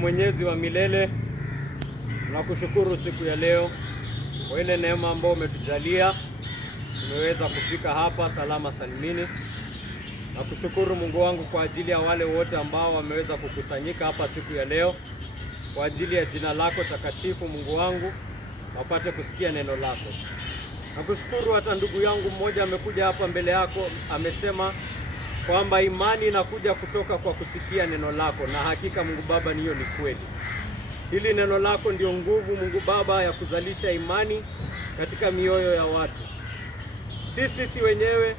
Mwenyezi wa milele, tunakushukuru siku ya leo kwa ile neema ambayo umetujalia tumeweza kufika hapa salama salimini. Nakushukuru Mungu wangu kwa ajili ya wale wote ambao wameweza kukusanyika hapa siku ya leo kwa ajili ya jina lako takatifu. Mungu wangu, wapate kusikia neno lako. Nakushukuru hata ndugu yangu mmoja amekuja hapa mbele yako, amesema kwamba imani inakuja kutoka kwa kusikia neno lako, na hakika Mungu Baba, hiyo ni kweli. Hili neno lako ndio nguvu Mungu Baba ya kuzalisha imani katika mioyo ya watu. Sisi wenyewe,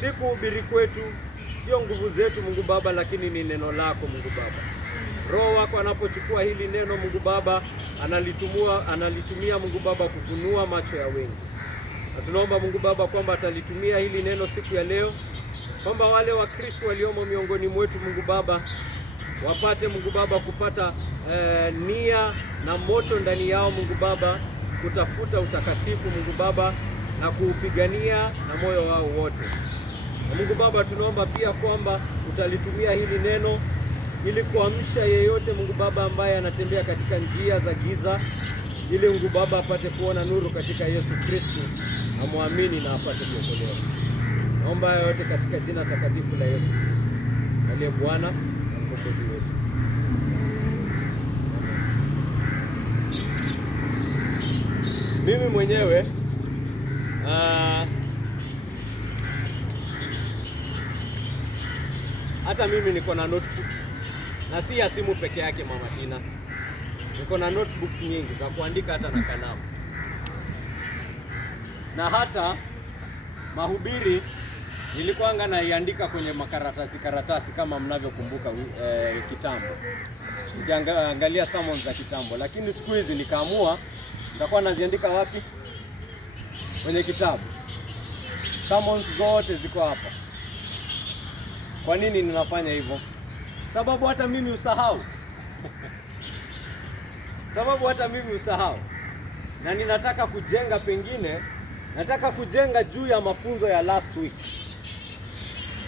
si kuhubiri kwetu, sio nguvu zetu Mungu Baba, lakini ni neno lako Mungu Baba. Roho wako anapochukua hili neno Mungu Baba, analitumia Mungu Baba kufunua macho ya wengi. Na tunaomba Mungu Baba kwamba atalitumia hili neno siku ya leo, kwamba wale wa Kristo waliomo miongoni mwetu Mungu Baba wapate Mungu Baba kupata nia na moto ndani yao Mungu Baba, kutafuta utakatifu Mungu Baba na kuupigania na moyo wao wote. Na Mungu Baba, tunaomba pia kwamba utalitumia hili neno ili kuamsha yeyote Mungu Baba ambaye anatembea katika njia za giza, ili Mungu Baba apate kuona nuru katika Yesu Kristo, amwamini na apate kuokolewa. Naomba yote katika jina takatifu la Yesu Kristo, aliye Bwana na Mkombozi wetu. Mimi mwenyewe hata mimi niko na notebooks, na si ya simu peke yake Mama Tina. Niko na notebooks nyingi za kuandika hata na kalamu. Na hata mahubiri nilikuanga naiandika kwenye makaratasi kama mnavyokumbuka kitambo. Nikiangalia sermons za kitambo, lakini siku hizi nikaamua nitakuwa naziandika wapi? Kwenye kitabu. Sermons zote ziko hapa. Kwa nini ninafanya hivyo? Sababu hata mimi usahau. Na ninataka kujenga, pengine nataka kujenga juu ya mafunzo ya last week,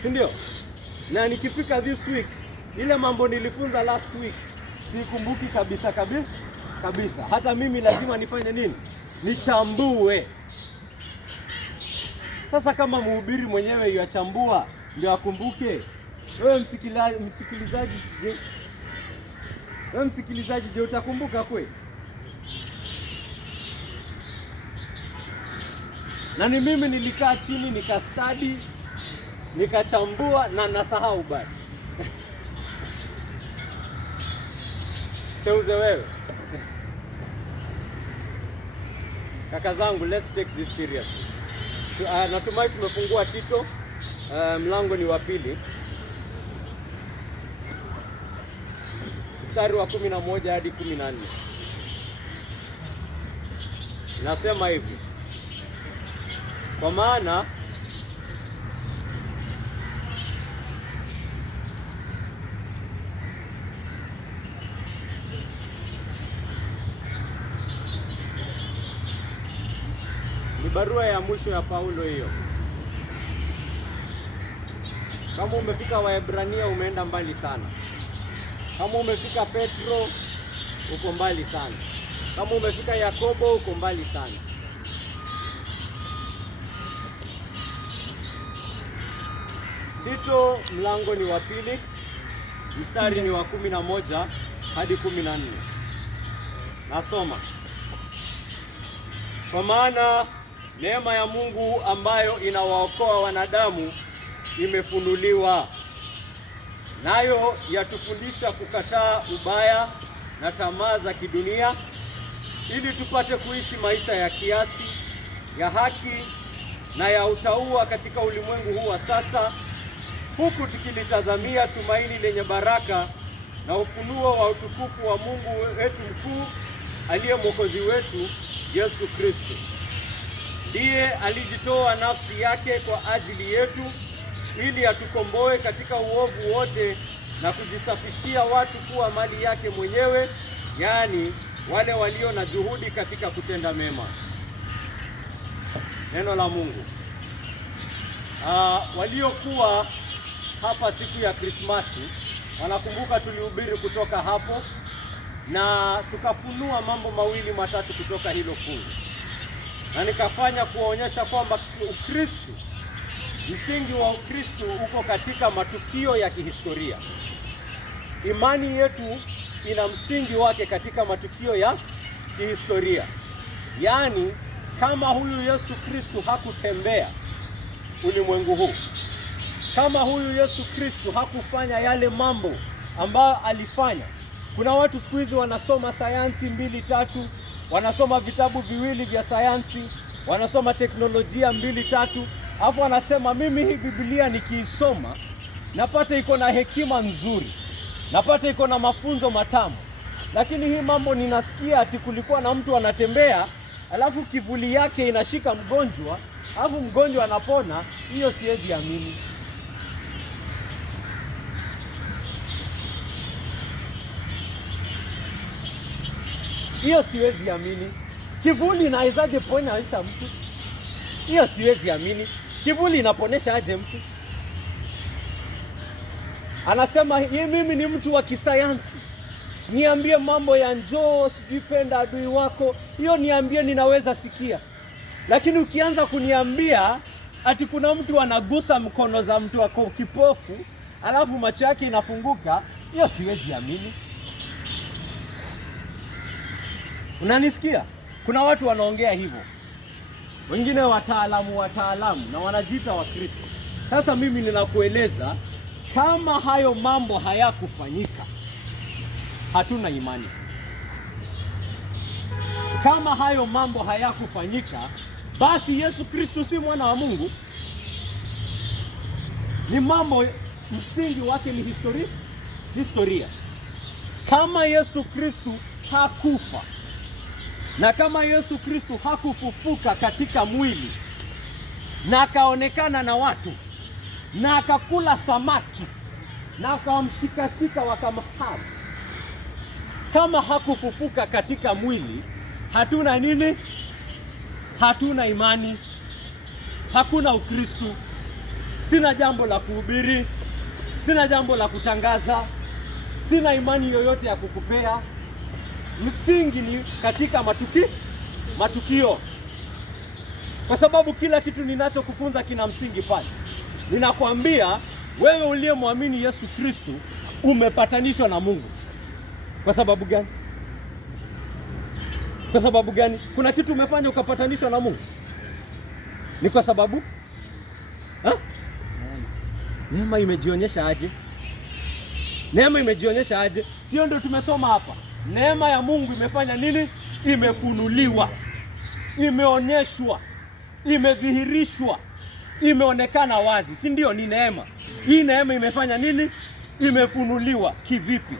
si ndio? Na nikifika this week, ile mambo nilifunza last week sikumbuki kabisa. Hata mimi lazima nifanye nini? Nichambue. Sasa kama mhubiri mwenyewe yachambua ndio akumbuke, wewe msikilizaji, je, utakumbuka kweli? Na ni mimi nilikaa chini nikastudy, nikachambua na nasahau bado. Seuze wewe. Kaka zangu, let's take this seriously. Natumai tumefungua Tito, mlango ni wa 2, mstari wa 11 hadi 14. Nasema hivi: kwa maana ni barua ya mwisho ya Paulo hiyo. Kama umefika Waebrania umeenda mbali sana. Kama umefika Petro uko mbali sana. Kama umefika Yakobo uko mbali sana. Tito mlango ni wa 2, mstari ni wa 11 hadi 14. Nasoma: kwa maana neema ya Mungu ambayo inawaokoa wanadamu imefunuliwa, nayo yatufundisha kukataa ubaya na tamaa za kidunia, ili tupate kuishi maisha ya kiasi, ya haki na ya utauwa katika ulimwengu huu wa sasa, huku tukilitazamia tumaini lenye baraka na ufunuo wa utukufu wa Mungu wetu mkuu, aliye Mwokozi wetu Yesu Kristo. Ndiye alijitoa nafsi yake kwa ajili yetu, ili atukomboe katika uovu wote na kujisafishia watu kuwa mali yake mwenyewe, yaani wale walio na juhudi katika kutenda mema. Neno la Mungu. Waliokuwa hapa siku ya Krismasi wanakumbuka tulihubiri kutoka hapo na tukafunua mambo mawili matatu kutoka hilo fungu, na nikafanya kuonyesha kwamba Ukristo, msingi wa Ukristo uko katika matukio ya kihistoria. Imani yetu ina msingi wake katika matukio ya kihistoria. Yaani, kama huyu Yesu Kristo hakutembea ulimwengu huu, kama huyu Yesu Kristo hakufanya yale mambo ambayo alifanya. Kuna watu siku hizi wanasoma sayansi 2-3, wanasoma vitabu viwili vya sayansi, wanasoma teknolojia 2-3, alafu wanasema mimi hii Biblia nikiisoma napata iko na hekima nzuri, napata iko na mafunzo matamu. Lakini hii mambo ninasikia ati kulikuwa na mtu anatembea alafu kivuli yake inashika mgonjwa, alafu mgonjwa anapona, hiyo siwezi amini. Hiyo siwezi amini. Kivuli inawezaje ponya aisha mtu? Hiyo siwezi amini. Kivuli inaponesha aje mtu? Anasema mimi ni mtu wa kisayansi, niambie mambo ya njoo sijui penda adui wako, hiyo niambie, ninaweza sikia. Lakini ukianza kuniambia ati kuna mtu anagusa mkono za mtu wako kipofu alafu macho yake inafunguka, hiyo siwezi amini. Unanisikia? Kuna watu wanaongea hivyo, wengine wataalamu na wanajiita wa Kristo. Sasa mimi ninakueleza, kama hayo mambo hayakufanyika, hatuna imani sisi. Kama hayo mambo hayakufanyika, basi Yesu Kristo si mwana wa Mungu. Ni mambo, msingi wake ni historia. Kama Yesu Kristo hakufa na kama Yesu Kristo hakufufuka katika mwili na akaonekana na watu na akakula samaki na akamshikashika wakamhasa, kama hakufufuka katika mwili, hatuna nini? Hatuna imani, hakuna Ukristo. Sina jambo la kuhubiri, sina jambo la kutangaza, sina imani yoyote ya kukupea. Msingi ni katika matukio. Kwa sababu kila kitu ninachokufunza kina msingi pale. Ninakwambia wewe uliyemwamini Yesu Kristo umepatanishwa na Mungu. Kwa sababu gani? Kwa sababu gani? Kuna kitu umefanya ukapatanishwa na Mungu? Ni kwa sababu neema imejionyesha aje? Neema imejionyesha aje? Sio ndio tumesoma hapa? Neema ya Mungu imefanya nini? Imefunuliwa, imeonyeshwa, imedhihirishwa, imeonekana wazi, si ndio? Ni neema. Hii neema imefanya nini? Imefunuliwa. Kivipi?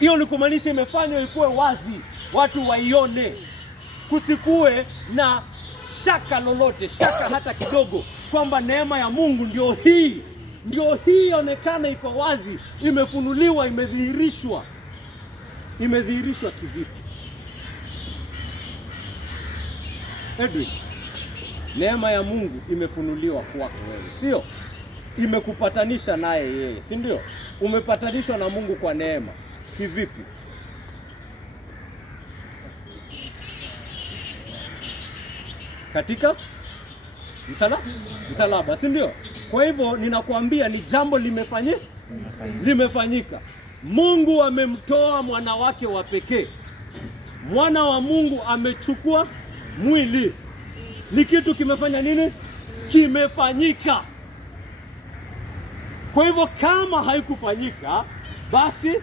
Hiyo ni kumaanisha imefanywa ikuwe wazi, watu waione, kusikue na shaka lolote, shaka hata kidogo, kwamba neema ya Mungu ndio hii onekana, iko wazi, imefunuliwa, imedhihirishwa. Imedhihirishwa kivipi? Edwin, neema ya Mungu imefunuliwa kwako wewe, sio? Imekupatanisha naye yeye, si ndio? Umepatanishwa na Mungu kwa neema. Kivipi? Katika msalaba, si ndio? Kwa hivyo ninakuambia ni jambo limefanyika. Mungu amemtoa mwana wake wa pekee. Mwana wa Mungu amechukua mwili. Ni kitu kimefanya nini? Kimefanyika. Kwa hivyo kama haikufanyika, basi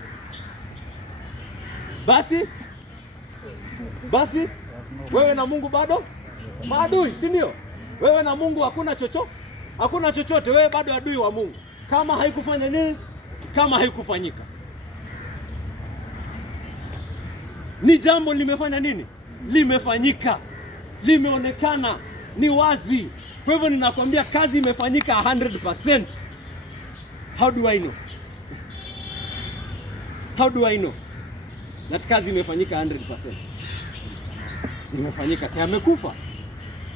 wewe na Mungu bado maadui, si ndio? Wewe na Mungu hakuna chochote, wewe bado adui wa Mungu. Kama haikufanya nini? Kama haikufanyika. Ni jambo limefanya nini? Limefanyika, limeonekana, ni wazi. Kwa hivyo ninakwambia kazi imefanyika 100%. How do I know? How do I know that kazi imefanyika 100%? Imefanyika, si amekufa.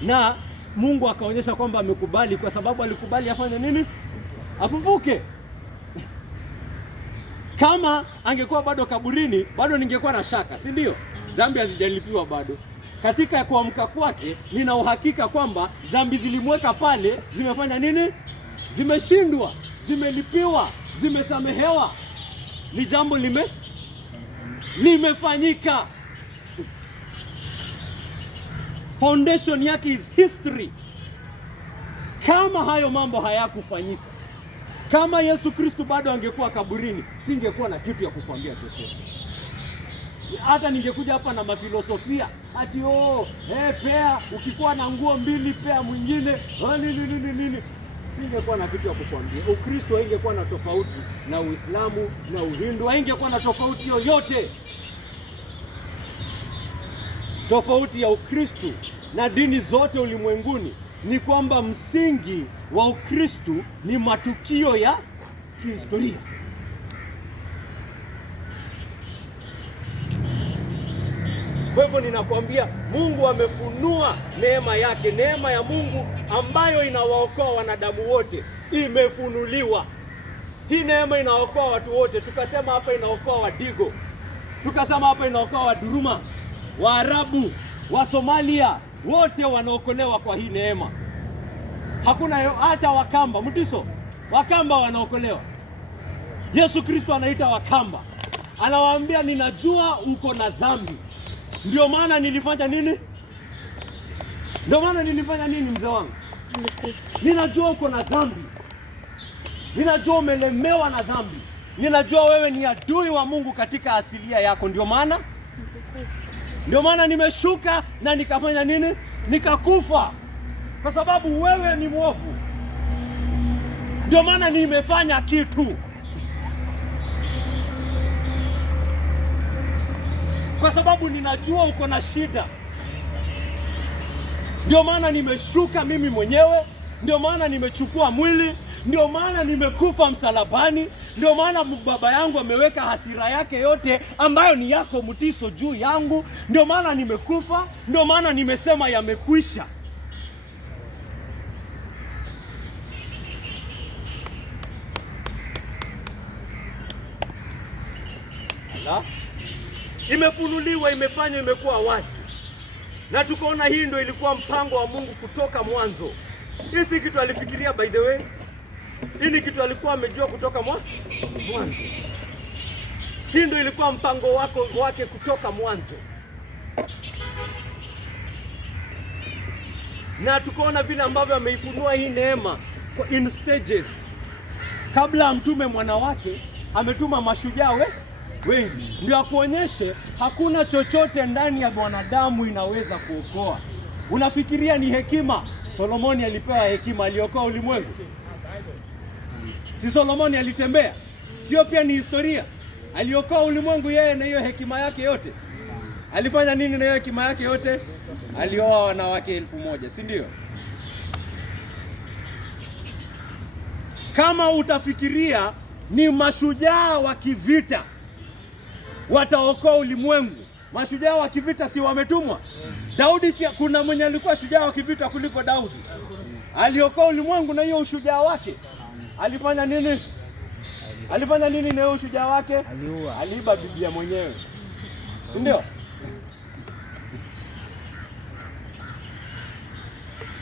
Na Mungu akaonyesha kwamba amekubali, kwa sababu alikubali afanye nini? Afufuke. Kama angekuwa bado kaburini, bado ningekuwa na shaka, si ndio? Dhambi hazijalipiwa bado. Katika kuamka kwake, nina uhakika kwamba dhambi zilimweka pale zimefanya nini? Zimeshindwa, zimelipiwa, zimesamehewa. Ni jambo limefanyika. Foundation yake is history. Kama hayo mambo hayakufanyika, kama Yesu Kristo bado angekuwa kaburini, singekuwa na kitu ya kukwambia chochote. Hata ningekuja hapa na mafilosofia ati pea, ukikuwa na nguo mbili pea mwingine nini, singekuwa na kitu ya kukwambia. Ukristo haingekuwa na tofauti na Uislamu na Uhindu, haingekuwa na tofauti yoyote. Tofauti ya Ukristo na dini zote ulimwenguni ni kwamba msingi wa Ukristo ni matukio ya kihistoria. Kwa hivyo ninakwambia, Mungu amefunua neema yake. Neema ya Mungu ambayo inawaokoa wanadamu wote imefunuliwa. Hii neema inaokoa watu wote. Tukasema hapa inaokoa Wadigo, tukasema hapa inaokoa Waduruma, Waarabu, wa Somalia, wote wanaokolewa kwa hii neema. Hakuna hata Wakamba, Mtiso, Wakamba wanaokolewa. Yesu Kristo anaita Wakamba, anawaambia ninajua uko na dhambi, ndio maana nilifanya nini? Ndio maana nilifanya nini mzee wangu? Ninajua uko na dhambi, ninajua umelemewa na dhambi, ninajua wewe ni adui wa Mungu katika asilia yako, ndio maana nimeshuka na nikafanya nini? Nikakufa kwa sababu wewe ni mwovu. Ndio maana nimefanya kitu, kwa sababu ninajua uko na shida. Ndio maana nimeshuka mimi mwenyewe, ndio maana nimechukua mwili, ndio maana nimekufa msalabani, ndio maana baba yangu ameweka hasira yake yote ambayo ni yako Mtiso juu yangu, ndio maana nimekufa, ndio maana nimesema yamekwisha. Imefunuliwa, imefanywa, imekuwa wazi. Na tukaona hii ndio ilikuwa mpango wa Mungu kutoka mwanzo. Hii si kitu alifikiria, by the way. Hii ni kitu alikuwa amejua kutoka mwanzo. Hii ndio ilikuwa mpango wake kutoka mwanzo. Na tukaona vile ambavyo ameifunua hii neema in stages. Kabla amtume mwana wake, ametuma mashujaa wengi, ndio akuonyeshe hakuna chochote ndani ya mwanadamu inaweza kuokoa. Unafikiria ni hekima? Solomoni alipewa hekima, aliokoa ulimwengu? Si Solomoni alitembea? Sio pia ni historia? Aliokoa ulimwengu yeye na hiyo hekima yake yote. Alifanya nini na hiyo hekima yake yote? Alioa wanawake 1000, si ndio? Kama utafikiria ni mashujaa wa kivita wataokoa ulimwengu, mashujaa wa kivita si wametumwa? Daudi, si kuna mwenye alikuwa shujaa wa kivita kuliko Daudi? Aliokoa ulimwengu na hiyo ushujaa wake. Alifanya nini? Alifanya nini na hiyo ushujaa wake? Aliiba Biblia mwenyewe, si ndio?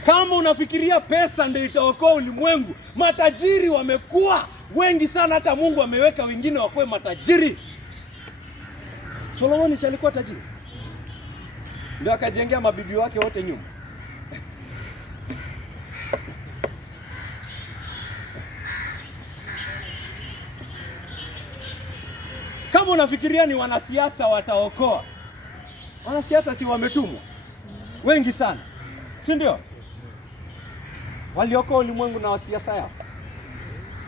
Kama unafikiria pesa ndio itaokoa ulimwengu, matajiri wamekuwa wengi sana, hata Mungu ameweka wengine wakuwe matajiri. Solomoni si alikuwa tajiri? Ndio akajengea mabibi wake wote nyumba. Kama unafikiria ni wanasiasa wataokoa, wanasiasa si wametumwa wengi sana, si ndio? Waliokoa ulimwengu na wasiasa yao.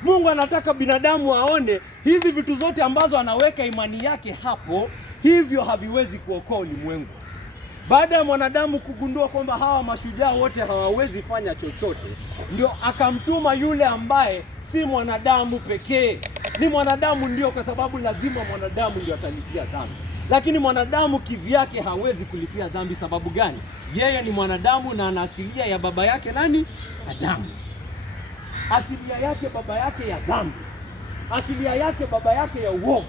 Mungu anataka binadamu aone hizi vitu zote ambazo anaweka imani yake hapo, hivyo haviwezi kuokoa ulimwengu. Baada ya mwanadamu kugundua kwamba hawa mashujaa wote hawawezi fanya chochote, ndio akamtuma yule ambaye si mwanadamu pekee. Ni mwanadamu ndio, kwa sababu lazima mwanadamu ndio atalipia dhambi. Lakini mwanadamu kivyake hawezi kulipia dhambi. Sababu gani? Yeye ni mwanadamu na ana asilia ya baba yake nani? Adamu. Asilia yake baba yake ya dhambi. asilia yake, baba yake ya uovu,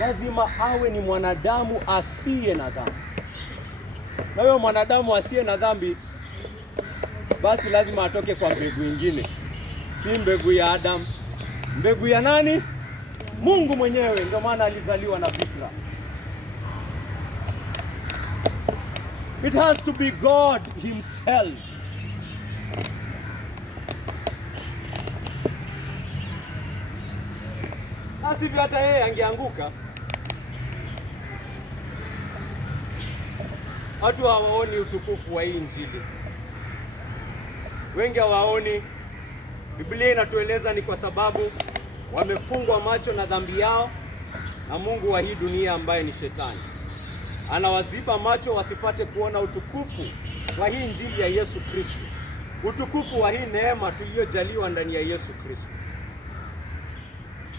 lazima awe ni mwanadamu asiye na dhambi. Na huyo mwanadamu asiye na dhambi basi lazima atoke kwa mbegu nyingine, si mbegu ya Adam. Mbegu ya nani? Mungu mwenyewe. Ndio maana alizaliwa na bikira. It has to be God himself. Asivyo hata yeye angeanguka. Watu hawaoni utukufu wa hii Injili. Wengi hawaoni. Biblia inatueleza ni kwa sababu wamefungwa macho na dhambi yao na mungu wa hii dunia ambaye ni Shetani. Anawaziba macho wasipate kuona utukufu wa hii Injili ya Yesu Kristo, utukufu wa hii neema tuliyojaliwa ndani ya Yesu Kristo.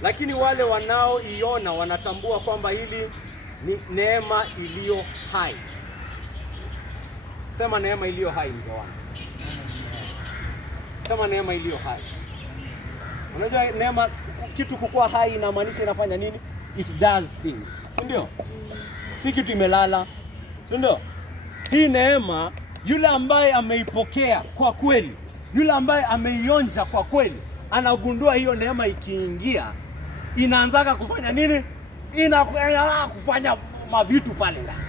Lakini wale wanaoiona wanatambua kwamba hili ni neema iliyo hai. Sema neema iliyo hai, mzee wangu. Sema neema iliyo hai. Unajua neema, kitu kukua hai inamaanisha inafanya nini? It does things. Si ndio? Si kitu imelala. Si ndio? Hii neema, yule ambaye ameipokea kwa kweli, yule ambaye ameionja kwa kweli, anagundua hiyo neema ikiingia inaanzaka kufanya nini? Inaanza kufanya mavitu pale ndani.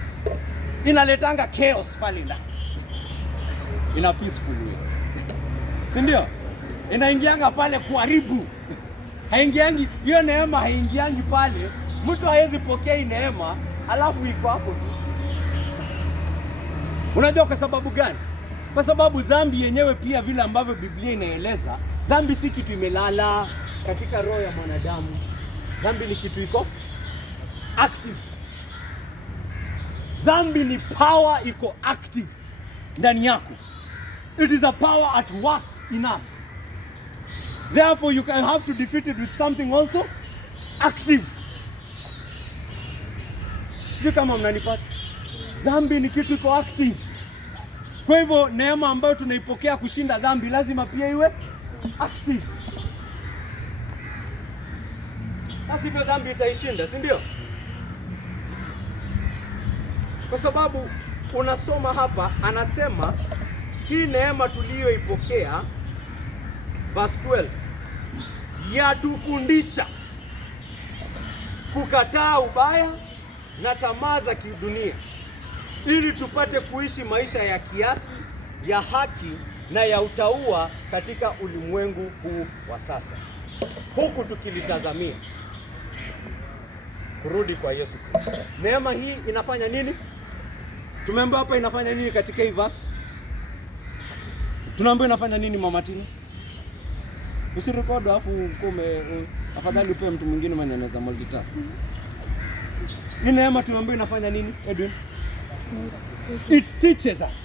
Inaletanga chaos pale ndani. Ina peaceful way. Si ndio? Inaingianga pale kuharibu. Haingiangi hiyo neema, haingiangi pale. Mtu hawezi pokea neema alafu iko hapo tu. Unajua kwa sababu gani? Kwa sababu dhambi yenyewe pia, vile ambavyo Biblia inaeleza, dhambi si kitu imelala katika roho ya mwanadamu. Dhambi ni kitu iko active. Dhambi ni power iko active ndani yako. It is a power at work in us. Therefore you can have to defeat it with something also active. Sio kama mnanipata? Dhambi ni kitu iko active. Kwa hivyo neema ambayo tunaipokea kushinda dhambi lazima pia iwe active. Basi hivyo dhambi itaishinda, si ndio? Kwa sababu unasoma hapa, anasema hii neema tuliyoipokea, verse 12, yatufundisha kukataa ubaya na tamaa za kidunia, ili tupate kuishi maisha ya kiasi, ya haki na ya utauwa katika ulimwengu huu wa sasa, huku tukilitazamia kurudi kwa Yesu Kristo. Neema hii inafanya nini? Tumeambiwa hapa inafanya nini katika hii verse? Tunaambiwa inafanya nini, Mama Tina? Usirecord afu afadhali upe mtu mwingine mwenye anaweza multitask. Hii neema tumeambiwa inafanya nini, Edwin? It teaches us.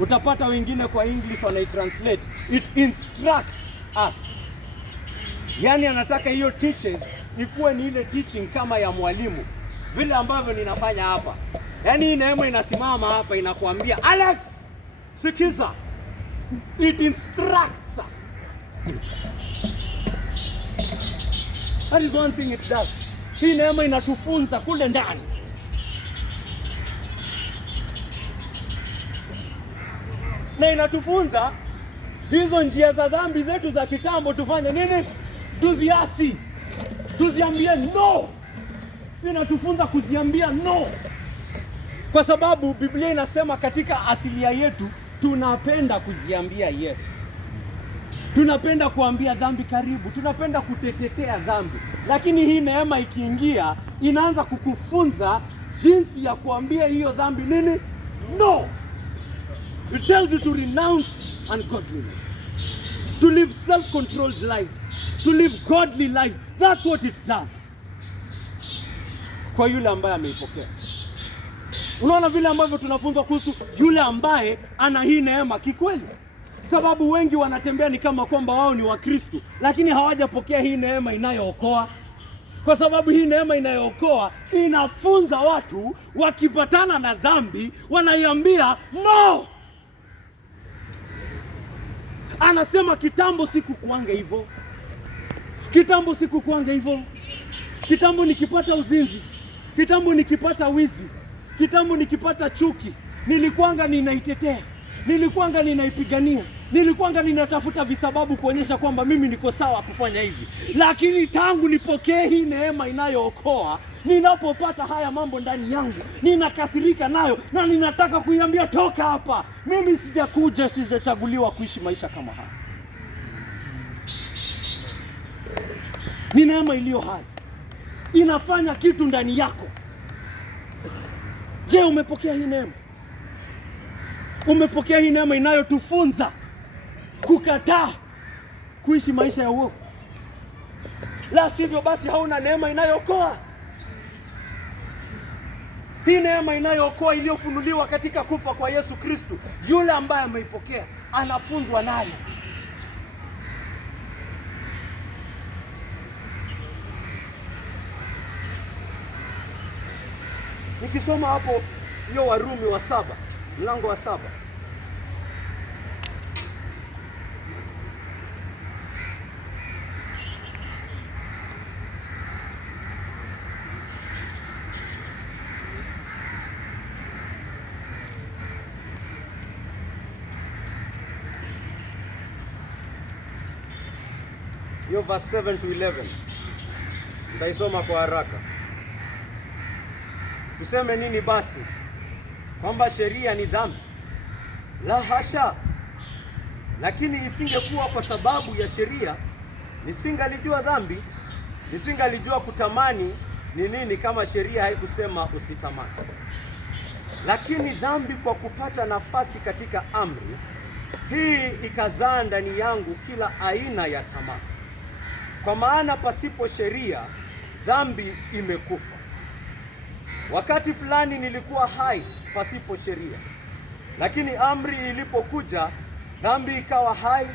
Utapata wengine kwa English wanaitranslate it instructs us. Yaani anataka hiyo teaches ikuwe ni ile teaching kama ya mwalimu, vile ambavyo ninafanya hapa. Yaani hii neema inasimama hapa inakuambia, Alex, sikiza. It instructs us. That is one thing it does. Hii neema inatufunza kule ndani. Na inatufunza hizo njia za dhambi zetu za kitambo tufanye nini? Tuziasi. Tuziambie no. Inatufunza kuziambia no. Kwa sababu Biblia inasema katika asilia yetu tunapenda kuziambia yes. Tunapenda kuambia dhambi karibu, tunapenda kutetetea dhambi. Lakini hii neema ikiingia inaanza kukufunza jinsi ya kuambia hiyo dhambi nini? No. It tells you to renounce ungodliness, to live self-controlled lives, to live godly lives. That's what it does. Kwa yule ambaye ameipokea. Unaona vile ambavyo tunafunzwa kuhusu yule ambaye ana hii neema kikweli. Sababu wengi wanatembea ni kama kwamba wao ni Wakristo, lakini hawajapokea hii neema inayookoa. Kwa sababu hii neema inayookoa inafunza watu wakipatana na dhambi wanaiambia no. Anasema kitambo sikukuanga hivyo. Kitambo sikukuanga hivyo. Kitambo nikipata uzinzi, kitambo nikipata wizi, kitambo nikipata chuki, nilikuanga ninaitetea, nilikuanga ninaipigania, nilikuanga ninatafuta visababu kuonyesha kwamba mimi niko sawa kufanya hivi. Lakini tangu nipokee hii neema inayookoa, ninapopata haya mambo ndani yangu, ninakasirika nayo na ninataka kuiambia toka hapa. Mimi sijachaguliwa kuishi maisha kama haya. Ni neema iliyo hai, inafanya kitu ndani yako. Je, umepokea hii neema? Umepokea hii neema inayotufunza kukataa kuishi maisha ya uovu? La sivyo basi hauna neema inayookoa. Hii neema inayookoa iliyofunuliwa katika kufa kwa Yesu Kristo, yule ambaye ameipokea anafunzwa nayo. Nikisoma hapo hiyo Warumi wa 7, mlango wa 7. Hiyo verse 7 to 11. Nitaisoma kwa haraka. Tuseme nini basi? Kwamba sheria ni dhambi? La hasha! Lakini isingekuwa kwa sababu ya sheria, nisingalijua dhambi, nisingalijua kutamani ni nini kama sheria haikusema usitamani. Lakini dhambi kwa kupata nafasi katika amri hii ikazaa ndani yangu kila aina ya tamaa. Kwa maana pasipo sheria dhambi imekufa. Wakati fulani nilikuwa hai pasipo sheria, lakini amri ilipokuja dhambi ikawa hai,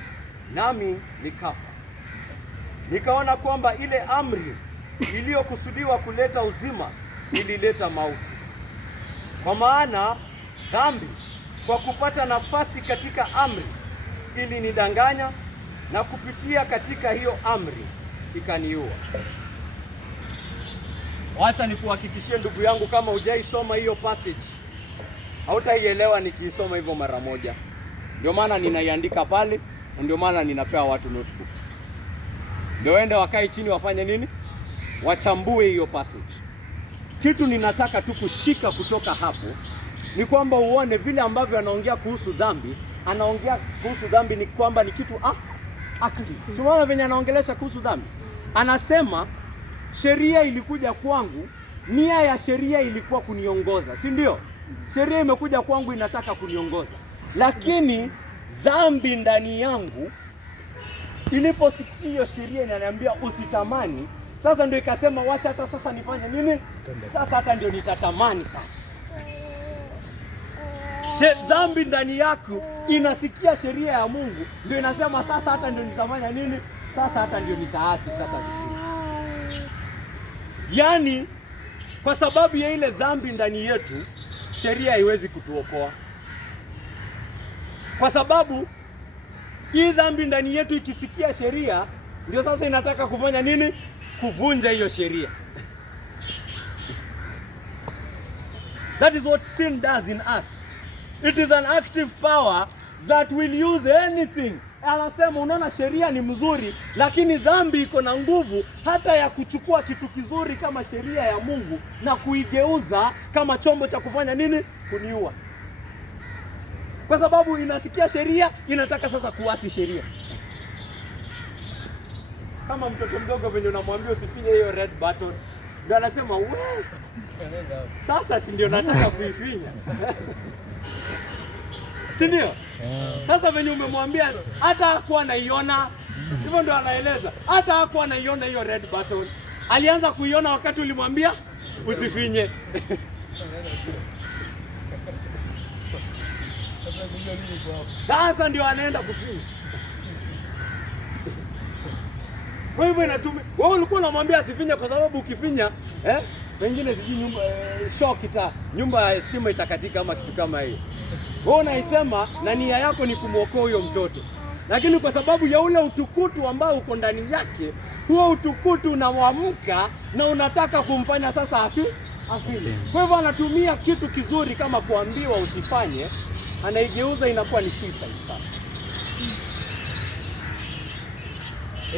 nami nikafa. Nikaona kwamba ile amri iliyokusudiwa kuleta uzima ilileta mauti. Kwa maana dhambi kwa kupata nafasi katika amri ilinidanganya, na kupitia katika hiyo amri ikaniua. Wacha nikuhakikishie ndugu yangu, kama hujaisoma hiyo passage hautaielewa nikiisoma hivyo mara moja. Ndio maana ninaiandika pale, ndio maana ninapewa watu notebooks. Ndio waende wakae chini wafanye nini? Wachambue hiyo passage. Kitu ninataka tu kushika kutoka hapo ni kwamba uone vile ambavyo anaongea kuhusu dhambi. Anaongea kuhusu dhambi ni kwamba ni kitu active. Tunaona venye anaongelesha kuhusu dhambi. Anasema sheria ilikuja kwangu, nia ya sheria ilikuwa kuniongoza, si ndio? Sheria imekuja kwangu inataka kuniongoza. Lakini dhambi ndani yangu iliposikia hiyo sheria inaniambia usitamani, sasa ndio ikasema wacha hata sasa nifanye nini? Sasa hata ndio nitatamani sasa. Dhambi ndani yako inasikia sheria ya Mungu, ndio inasema sasa hata ndio nitafanya nini? Sasa hata ndio nitaasi sasa vizuri. Yaani kwa sababu ya ile dhambi ndani yetu, sheria haiwezi kutuokoa. Kwa sababu hii dhambi ndani yetu ikisikia sheria, ndio sasa inataka kufanya nini? Kuvunja hiyo sheria. That is what sin does in us. It is an active power that will use anything. Anasema unaona sheria ni mzuri, lakini dhambi iko na nguvu hata ya kuchukua kitu kizuri kama sheria ya Mungu na kuigeuza kama chombo cha kufanya nini? Kuniua. Kwa sababu inasikia sheria, inataka sasa kuasi sheria. Kama mtoto mdogo venye unamwambia usifinye hiyo red button, ndio anasema we, sasa si ndio nataka kuifinya. Si ndio? Sasa venye umemwambia hata hakuwa anaiona, hivyo ndio anaeleza. Hata hakuwa anaiona hiyo red button. Alianza kuiona wakati ulimwambia usifinye. Sasa ndio anaenda kufinya. Kwa hivyo inatumia. Wewe ulikuwa unamwambia asifinye kwa sababu ukifinya, pengine siji nyumba shock nyumba ya stima itakatika ama kitu kama hiyo. Wewe unaisema na nia yako ni kumwokoa huyo mtoto. lakini kwa sababu ya ule utukutu ambao uko ndani yake, huo utukutu unamwamka na unataka kumfanya sasa afile. Kwa hivyo anatumia kitu kizuri kama kuambiwa usifanye, anaigeuza inakuwa ni kisa sasa.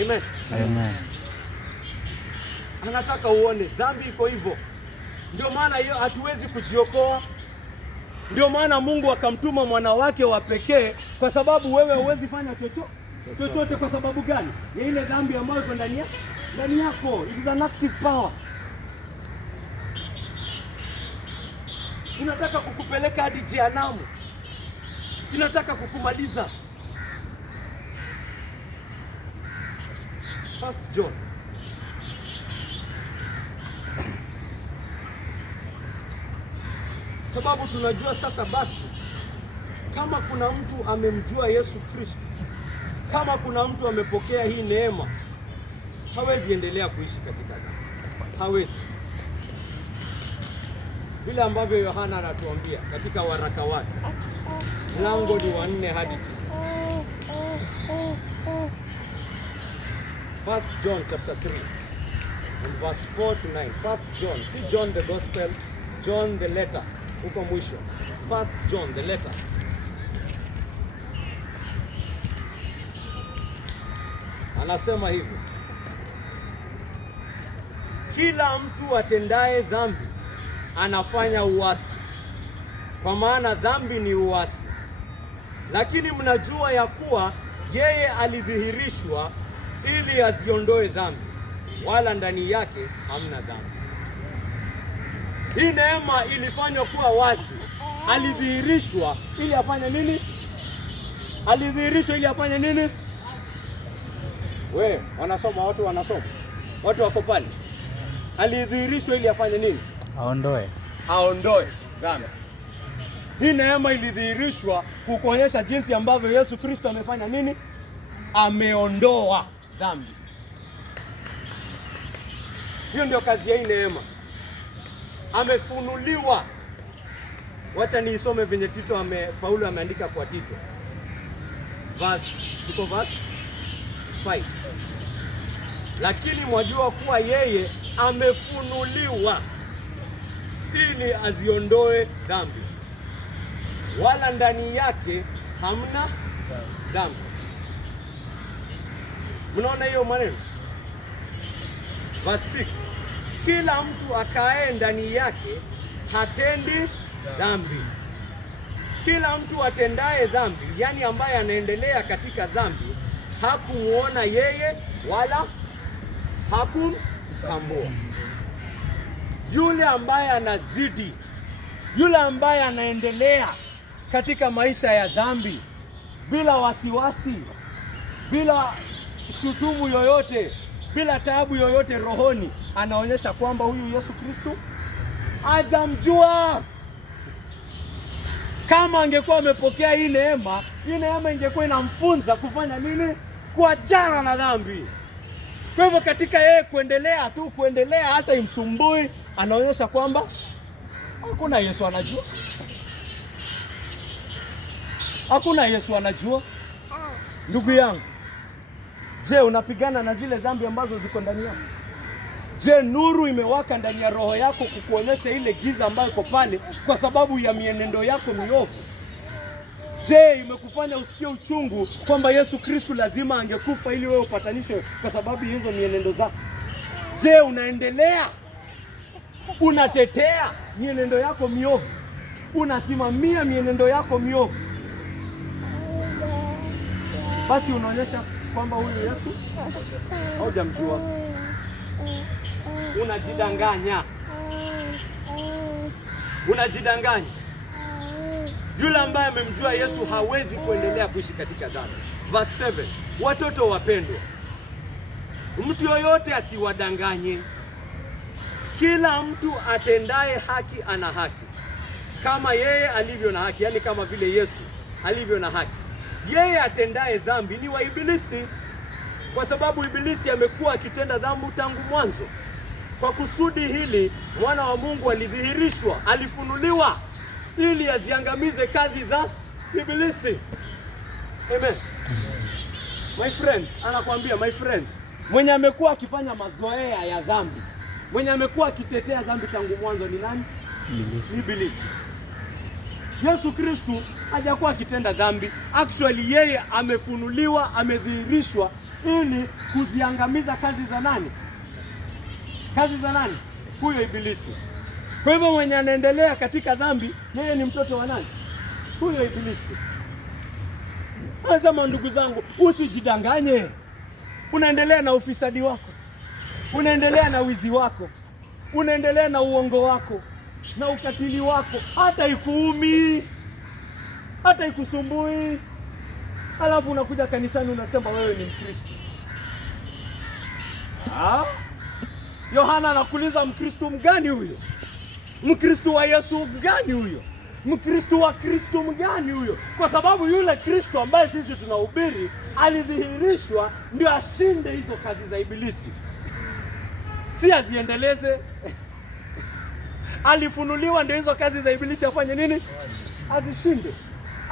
Amen. Amen. Anataka uone dhambi iko hivyo. Ndio maana hiyo hatuwezi kujiokoa. Ndio maana Mungu akamtuma mwana wake wa pekee, kwa sababu wewe huwezi fanya chochote. Kwa sababu gani? Ya ile dhambi ambayo iko ndani yako. It is an active power. Inataka kukupeleka hadi jehanamu. Inataka kukumaliza. 1 John. Sababu tunajua sasa basi, kama kuna mtu amemjua Yesu Kristo, kama kuna mtu amepokea hii neema, hawezi endelea kuishi katika dhambi. Hawezi. Vile ambavyo Yohana anatuambia katika waraka wake, mlango ni wa 4 hadi 9. 1 John chapter 3 and verse 4 to 9. 1 John, si John the gospel, John the letter. Huko mwisho 1 John the letter. Anasema hivi: kila mtu atendaye dhambi anafanya uasi, kwa maana dhambi ni uasi. Lakini mnajua ya kuwa yeye alidhihirishwa ili aziondoe dhambi, wala ndani yake hamna dhambi. Hii neema ilifanywa kuwa wazi. Alidhihirishwa ili afanye nini? Alidhihirishwa ili afanye nini? Wewe wanasoma, watu wako pale. Alidhihirishwa ili afanye nini? Aondoe dhambi. Hii neema ilidhihirishwa kukuonyesha jinsi ambavyo Yesu Kristo amefanya nini? Ameondoa dhambi. Hiyo ndio kazi ya hii neema. Amefunuliwa. Wacha niisome venye Paulo ameandika kwa Tito. Verse 5. Lakini mwajua kuwa yeye amefunuliwa ili aziondoe dhambi, wala ndani yake hamna dhambi. Mnaona hiyo maneno? Verse 6. Kila mtu akae ndani yake hatendi dhambi. Kila mtu atendaye dhambi, yani ambaye anaendelea katika dhambi, hakumuona yeye wala hakumtambua. Yule ambaye anazidi, yule ambaye anaendelea katika maisha ya dhambi bila wasiwasi, bila shutumu yoyote, bila taabu yoyote rohoni, anaonyesha kwamba huyu Yesu Kristo hajamjua. Kama angekuwa amepokea hii neema ingekuwa inamfunza kufanya nini? Kuachana na dhambi. Kwa hivyo katika yeye kuendelea hata imsumbui, anaonyesha kwamba hakuna Yesu anajua. Hakuna Yesu anajua. Ndugu yangu, je, unapigana na zile dhambi ambazo ziko ndani yako? Je, nuru imewaka ndani ya roho yako kukuonyesha ile giza ambayo iko pale kwa sababu ya mienendo yako miovu? Je, imekufanya usikie uchungu kwamba Yesu Kristo lazima angekufa ili wewe upatanishwe kwa sababu ya hizo mienendo zako? Je, unaendelea? Unatetea mienendo yako miovu? Unasimamia mienendo yako miovu? Basi unaonyesha kwamba huyu Yesu haujamjua. Unajidanganya. Unajidanganya. Yule ambaye amemjua Yesu hawezi kuendelea kuishi katika dhambi. Verse 7. Watoto wapendwa, mtu yoyote asiwadanganye. Kila mtu atendaye haki ana haki, kama yeye alivyo na haki, yani kama vile Yesu alivyo na haki. Yeye atendaye dhambi ni wa Ibilisi, kwa sababu Ibilisi amekuwa akitenda dhambi tangu mwanzo. Kwa kusudi hili mwana wa Mungu alidhihirishwa, alifunuliwa ili aziangamize kazi za Ibilisi. Amen. My friends, anakuambia my friends, mwenye amekuwa akifanya mazoea ya dhambi, mwenye amekuwa akitetea dhambi tangu mwanzo ni nani? Ibilisi. Yesu Kristu hajakuwa akitenda dhambi. Actually yeye amefunuliwa, amedhihirishwa ili kuziangamiza kazi za nani? Kazi za nani? Huyo Ibilisi. Kwa hivyo mwenye anaendelea katika dhambi, yeye ni mtoto wa nani? Huyo Ibilisi. Nasema ndugu zangu, usijidanganye. Unaendelea na ufisadi wako, unaendelea na wizi wako, unaendelea na uongo wako na ukatili wako, hata ikuumi, hata ikusumbui, alafu unakuja kanisani unasema wewe ni Mkristo. Yohana anakuuliza Mkristo mgani huyo? Mkristo wa Yesu mgani huyo? Mkristo wa Kristo mgani huyo? Kwa sababu yule Kristo ambaye sisi tunahubiri alidhihirishwa ndio ashinde hizo kazi za Ibilisi, si aziendeleze. Alifunuliwa ndio hizo kazi za Ibilisi afanye nini? Azishinde,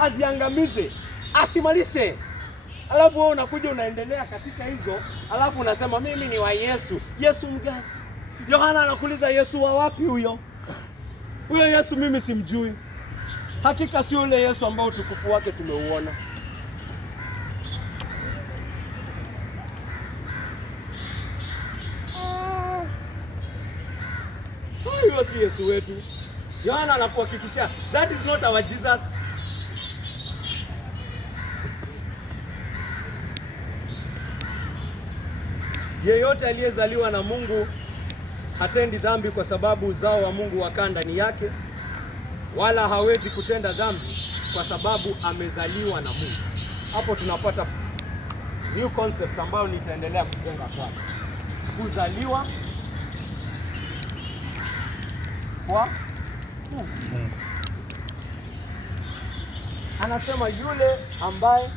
aziangamize, asimalize. Alafu wewe unakuja unaendelea katika hizo, alafu unasema mimi ni wa Yesu. Yesu mgani? Yohana anakuuliza Yesu wa wapi huyo? Huyo Yesu mimi simjui. Hakika sio yule Yesu ambao utukufu wake tumeuona. Huyo si Yesu wetu. Yohana anakuhakikisha that is not our Jesus. Yeyote aliyezaliwa na Mungu hatendi dhambi kwa sababu uzao wa Mungu wakaa ndani yake, wala hawezi kutenda dhambi kwa sababu amezaliwa na Mungu. Hapo tunapata new concept ambayo nitaendelea kujenga kwake. Kuzaliwa kwa Mungu. Anasema yule ambaye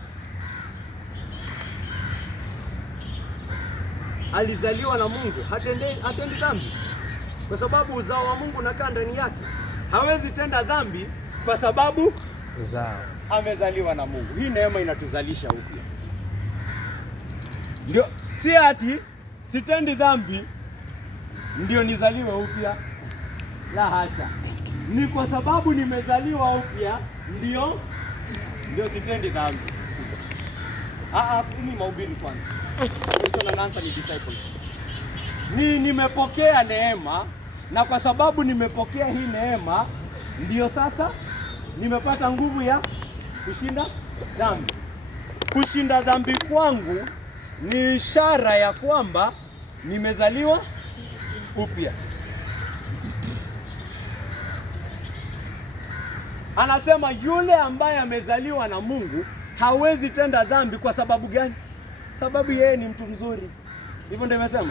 alizaliwa na Mungu hatendi dhambi kwa sababu uzao wa Mungu unakaa ndani yake. Hawezi tenda dhambi kwa sababu uzao amezaliwa na Mungu. Hii neema inatuzalisha upya. Ndio, si ati sitendi dhambi ndio nizaliwe upya. La hasha. Ni kwa sababu nimezaliwa upya ndio sitendi dhambi. Ni mahubiri kwanza. Tunaanza ni disciples. Nimepokea neema, na kwa sababu nimepokea hii neema ndio sasa nimepata nguvu ya kushinda dhambi. Kushinda dhambi kwangu ni ishara ya kwamba nimezaliwa upya. Anasema yule ambaye amezaliwa na Mungu hawezi tenda dhambi kwa sababu gani? Sababu yeye ni mtu mzuri. Hivyo ndio nimesema.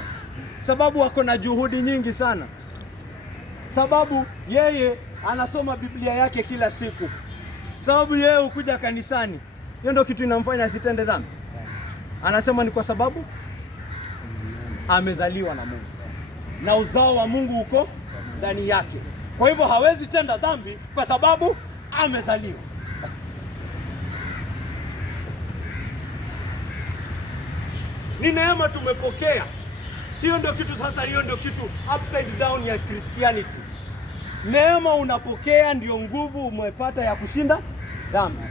Sababu ako na juhudi nyingi sana. Sababu yeye anasoma Biblia yake kila siku. Sababu yeye hukuja kanisani. Hiyo ndio kitu inamfanya asitende dhambi. Anasema ni kwa sababu amezaliwa na Mungu, na uzao wa Mungu uko ndani yake. Kwa hivyo hawezi tenda dhambi kwa sababu amezaliwa. Ni neema tumepokea. Hiyo ndio kitu sasa, hiyo ndio kitu upside down ya Christianity. Neema unapokea ndio nguvu umepata ya kushinda dhambi.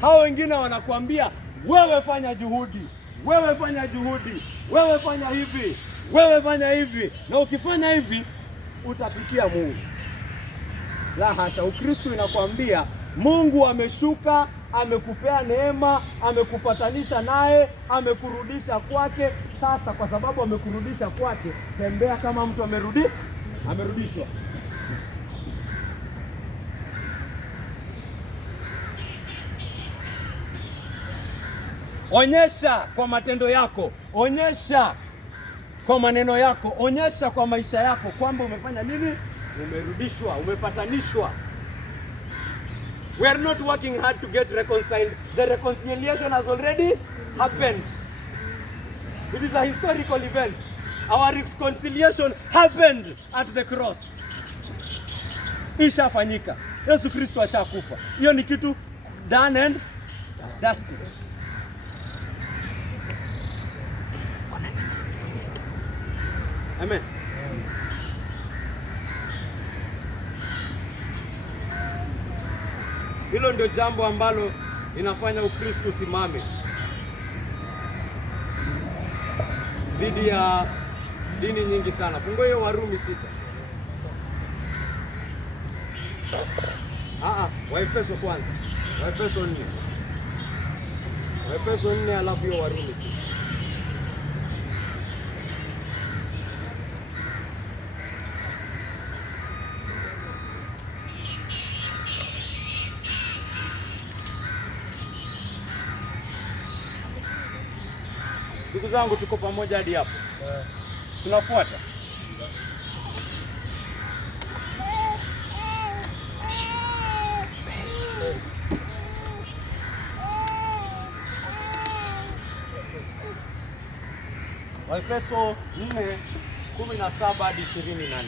Hao wengine wanakuambia wewe fanya juhudi, wewe fanya juhudi, wewe fanya hivi, wewe fanya hivi, na ukifanya hivi utafikia Mungu. La hasha, Ukristo inakwambia Mungu ameshuka, amekupea neema, amekupatanisha naye, amekurudisha kwake. Sasa kwa sababu amekurudisha kwake, tembea kama mtu amerudishwa. Onyesha kwa matendo yako, onyesha kwa maneno yako, onyesha kwa maisha yako kwamba umefanya nini? Umerudishwa, umepatanishwa. We are not working hard to get reconciled. The reconciliation has already happened. It is a historical event. Our reconciliation happened at the cross. Ishafanyika. Yesu Kristo ashakufa. Hiyo ni kitu done and dusted. Amen. Hilo ndio jambo ambalo linafanya Ukristo usimame dhidi ya dini nyingi sana. Fungua hiyo Warumi 6. Waefeso kwanza. Waefeso 4. Waefeso 4 alafu hiyo Warumi 6. Ndugu zangu, tuko pamoja hadi hapo? Tunafuata. Waefeso 4:17 hadi 24.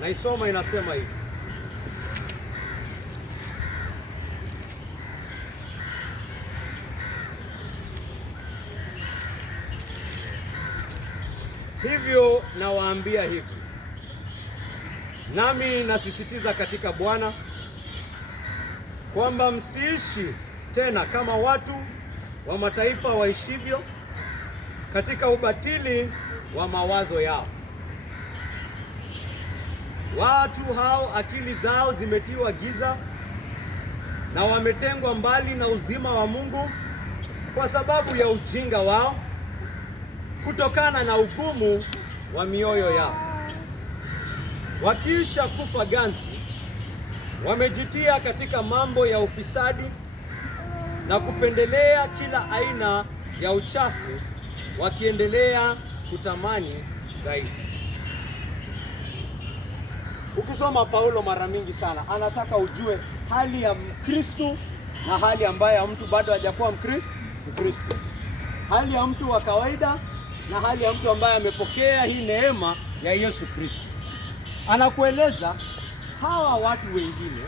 Naisoma, inasema hivi: hivyo nawaambia hivi, nami nasisitiza katika Bwana, kwamba msiishi tena kama watu wa mataifa waishivyo katika ubatili wa mawazo yao. Watu hao akili zao zimetiwa giza na wametengwa mbali na uzima wa Mungu kwa sababu ya ujinga wao, kutokana na ugumu wa mioyo yao. Wakiisha kufa ganzi, wamejitia katika mambo ya ufisadi na kupendelea kila aina ya uchafu, wakiendelea kutamani zaidi. Ukisoma Paulo mara mingi sana anataka ujue hali ya Mkristo na hali ambayo ya mtu bado hajakuwa Mkristo, hali ya mtu wa kawaida na hali ya mtu ambaye amepokea hii neema ya Yesu Kristo. Anakueleza hawa watu wengine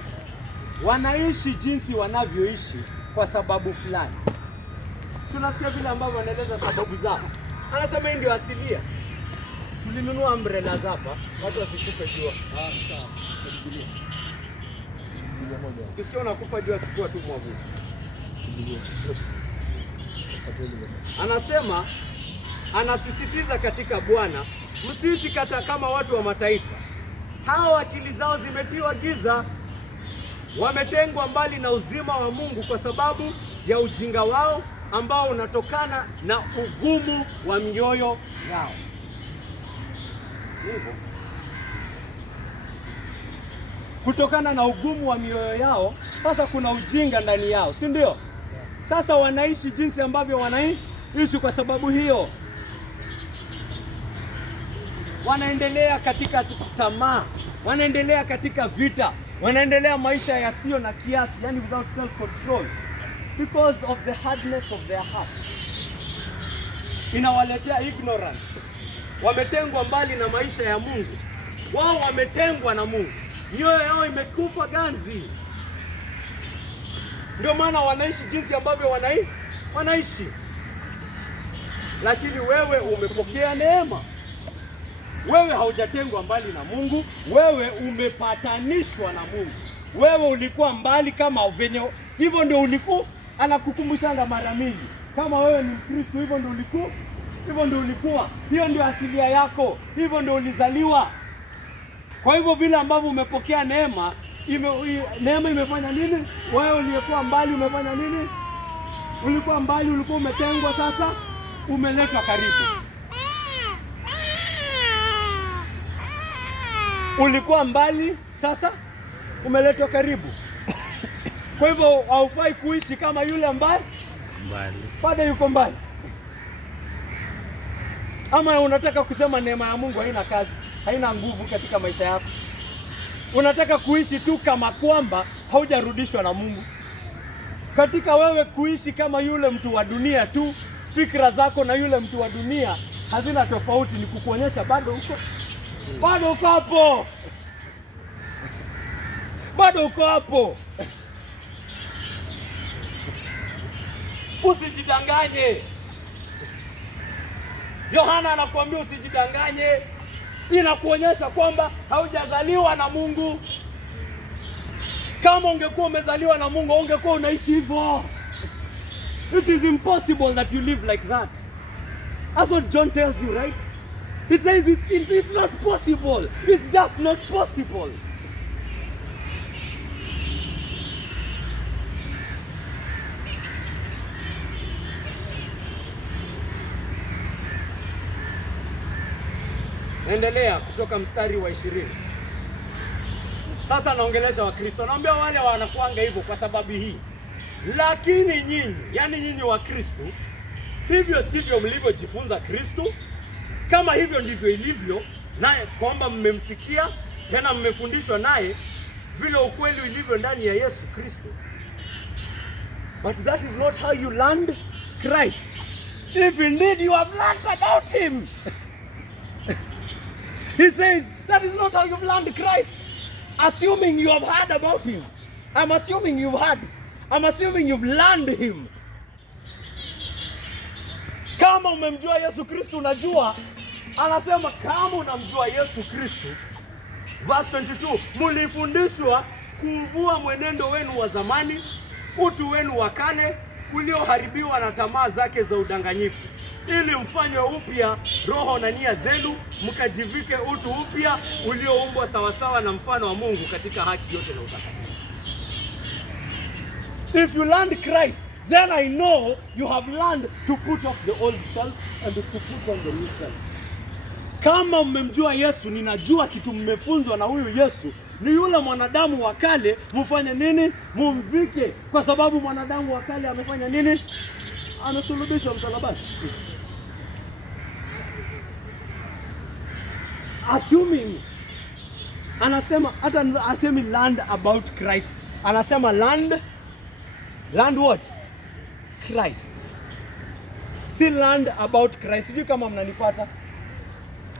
wanaishi jinsi wanavyoishi kwa sababu fulani. Tunasikia vile ambavyo wanaeleza sababu zao. Anasema hii ndio asilia. Tulinunua umbrella hapa, watu wasikufe jua. Sawa. Ukisikia unakufa jua, chukua tu mwavuli. Anasema, anasisitiza katika Bwana, msiishi kama watu wa mataifa. Hao akili zao zimetiwa giza, wametengwa mbali na uzima wa Mungu kwa sababu ya ujinga wao ambao unatokana na ugumu wa mioyo yao. Hivyo, kutokana na ugumu wa mioyo yao, sasa kuna ujinga ndani yao, si ndio? Sasa wanaishi jinsi ambavyo wanaishi kwa sababu hiyo. Wanaendelea katika tamaa, wanaendelea katika vita, wanaendelea maisha yasiyo na kiasi, yani without self control, because of the hardness of their hearts. Inawaletea ignorance. Wametengwa mbali na maisha ya Mungu. Wao wametengwa na Mungu, mioyo yao imekufa ganzi. Ndio maana wanaishi jinsi ambavyo wanaishi. Lakini wewe umepokea neema. Wewe haujatengwa mbali na Mungu, wewe umepatanishwa na Mungu. Wewe ulikuwa mbali kama venye hivyo ndio ulikuwa. Anakukumbushanga mara mingi, kama wewe ni Mkristo, hivyo ndio ulikuwa. Hiyo ndio asilia yako, hivyo ndio ulizaliwa. Kwa hivyo vile ambavyo umepokea neema, neema imefanya nini? Wewe uliyekuwa mbali umefanya nini? Ulikuwa mbali, ulikuwa umetengwa, sasa umeletwa karibu. Ulikuwa mbali, sasa umeletwa karibu. Kwa hivyo haufai kuishi kama yule ambaye bado yuko mbali. Ama unataka kusema neema ya Mungu haina kazi, haina nguvu katika maisha yako? Unataka kuishi tu kama kwamba haujarudishwa na Mungu? Katika wewe kuishi kama yule mtu wa dunia tu, fikra zako na yule mtu wa dunia hazina tofauti, ni kukuonyesha bado uko hapo. Bado uko hapo. Usijidanganye. Yohana anakuambia usijidanganye. Inakuonyesha kwamba haujazaliwa na Mungu. Kama ungekuwa umezaliwa na Mungu, ungekuwa unaishi hivyo. It is impossible that you live like that. That's what John tells you, right? It says it's not possible. It's just not possible. Endelea kutoka mstari wa 20. Sasa naongelesha Wakristo. Naambia wale wanakuanga hivyo kwa sababu hii. Lakini nyinyi, yani nyinyi wa Kristo, hivyo sivyo mlivyojifunza Kristo, kama hivyo ndivyo ilivyo, naye kwamba mmemsikia tena mmefundishwa naye vile ukweli ulivyo ndani ya Yesu Kristo. But that is not how you learned Christ. If indeed you have learned about him. He says that is not how you've learned Christ. Assuming you have heard about him. I'm assuming you've heard. I'm assuming you've learned him. Kama umemjua Yesu Kristo, unajua, anasema kama unamjua Yesu Kristo, verse 22, mulifundishwa kuvua mwenendo wenu wa zamani, utu wenu wa kale ulioharibiwa na tamaa zake za udanganyifu, ili mfanywe upya roho na nia zenu, mkajivike utu upya ulioumbwa sawasawa na mfano wa Mungu katika haki yote na utakatifu. If you learned Christ, then I know you have learned to put off the old self and to put on the new self. Kama mmemjua Yesu, ninajua kitu mmefunzwa na huyu Yesu ni yule mwanadamu wa kale, mfanye nini? Mumvike, kwa sababu mwanadamu wa kale amefanya nini? Amesulubishwa msalabani. Assuming, anasema hata asemi learned about Christ, anasema learned what? Christ. Si learned about Christ. Sijui kama mnanipata.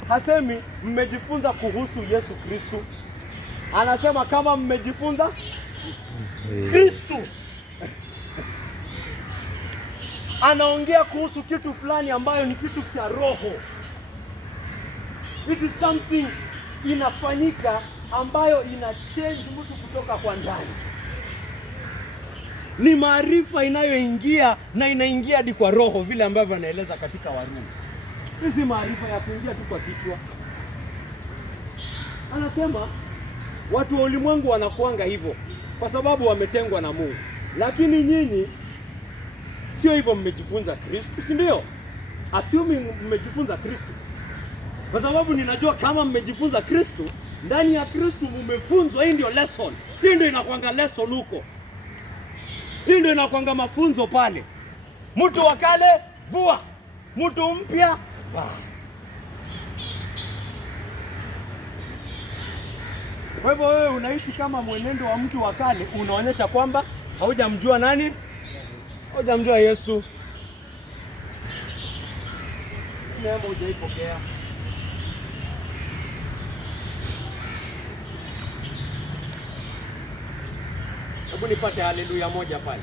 Hasemi mmejifunza kuhusu Yesu Kristo. Anasema kama mmejifunza Kristo. Anaongea kuhusu kitu fulani ambayo ni kitu cha roho. It is something inafanyika ambayo ina change mtu kutoka kwa ndani. Ni maarifa inayoingia na inaingia hadi kwa roho, vile ambavyo anaeleza katika Warumi. Hizi maarifa ya kuingia tu kwa kichwa. Anasema watu wa ulimwengu wanakuanga hivyo kwa sababu wametengwa na Mungu. Lakini nyinyi sio hivyo, mmejifunza Kristo, si ndio? Assuming mmejifunza Kristo. Kwa sababu ninajua kama mmejifunza Kristo, ndani ya Kristo mmefunzwa. Hii ndio lesson. Hii ndio inakuanga lesson huko. Hii ndio inakuanga mafunzo pale. Mtu wa kale vua, mtu mpya vaa. Kwa hivyo wewe unaishi kama mwenendo wa mtu wa kale, unaonyesha kwamba haujamjua nani? Haujamjua Yesu. Neema hujaipokea. Hebu nipate haleluya moja pale.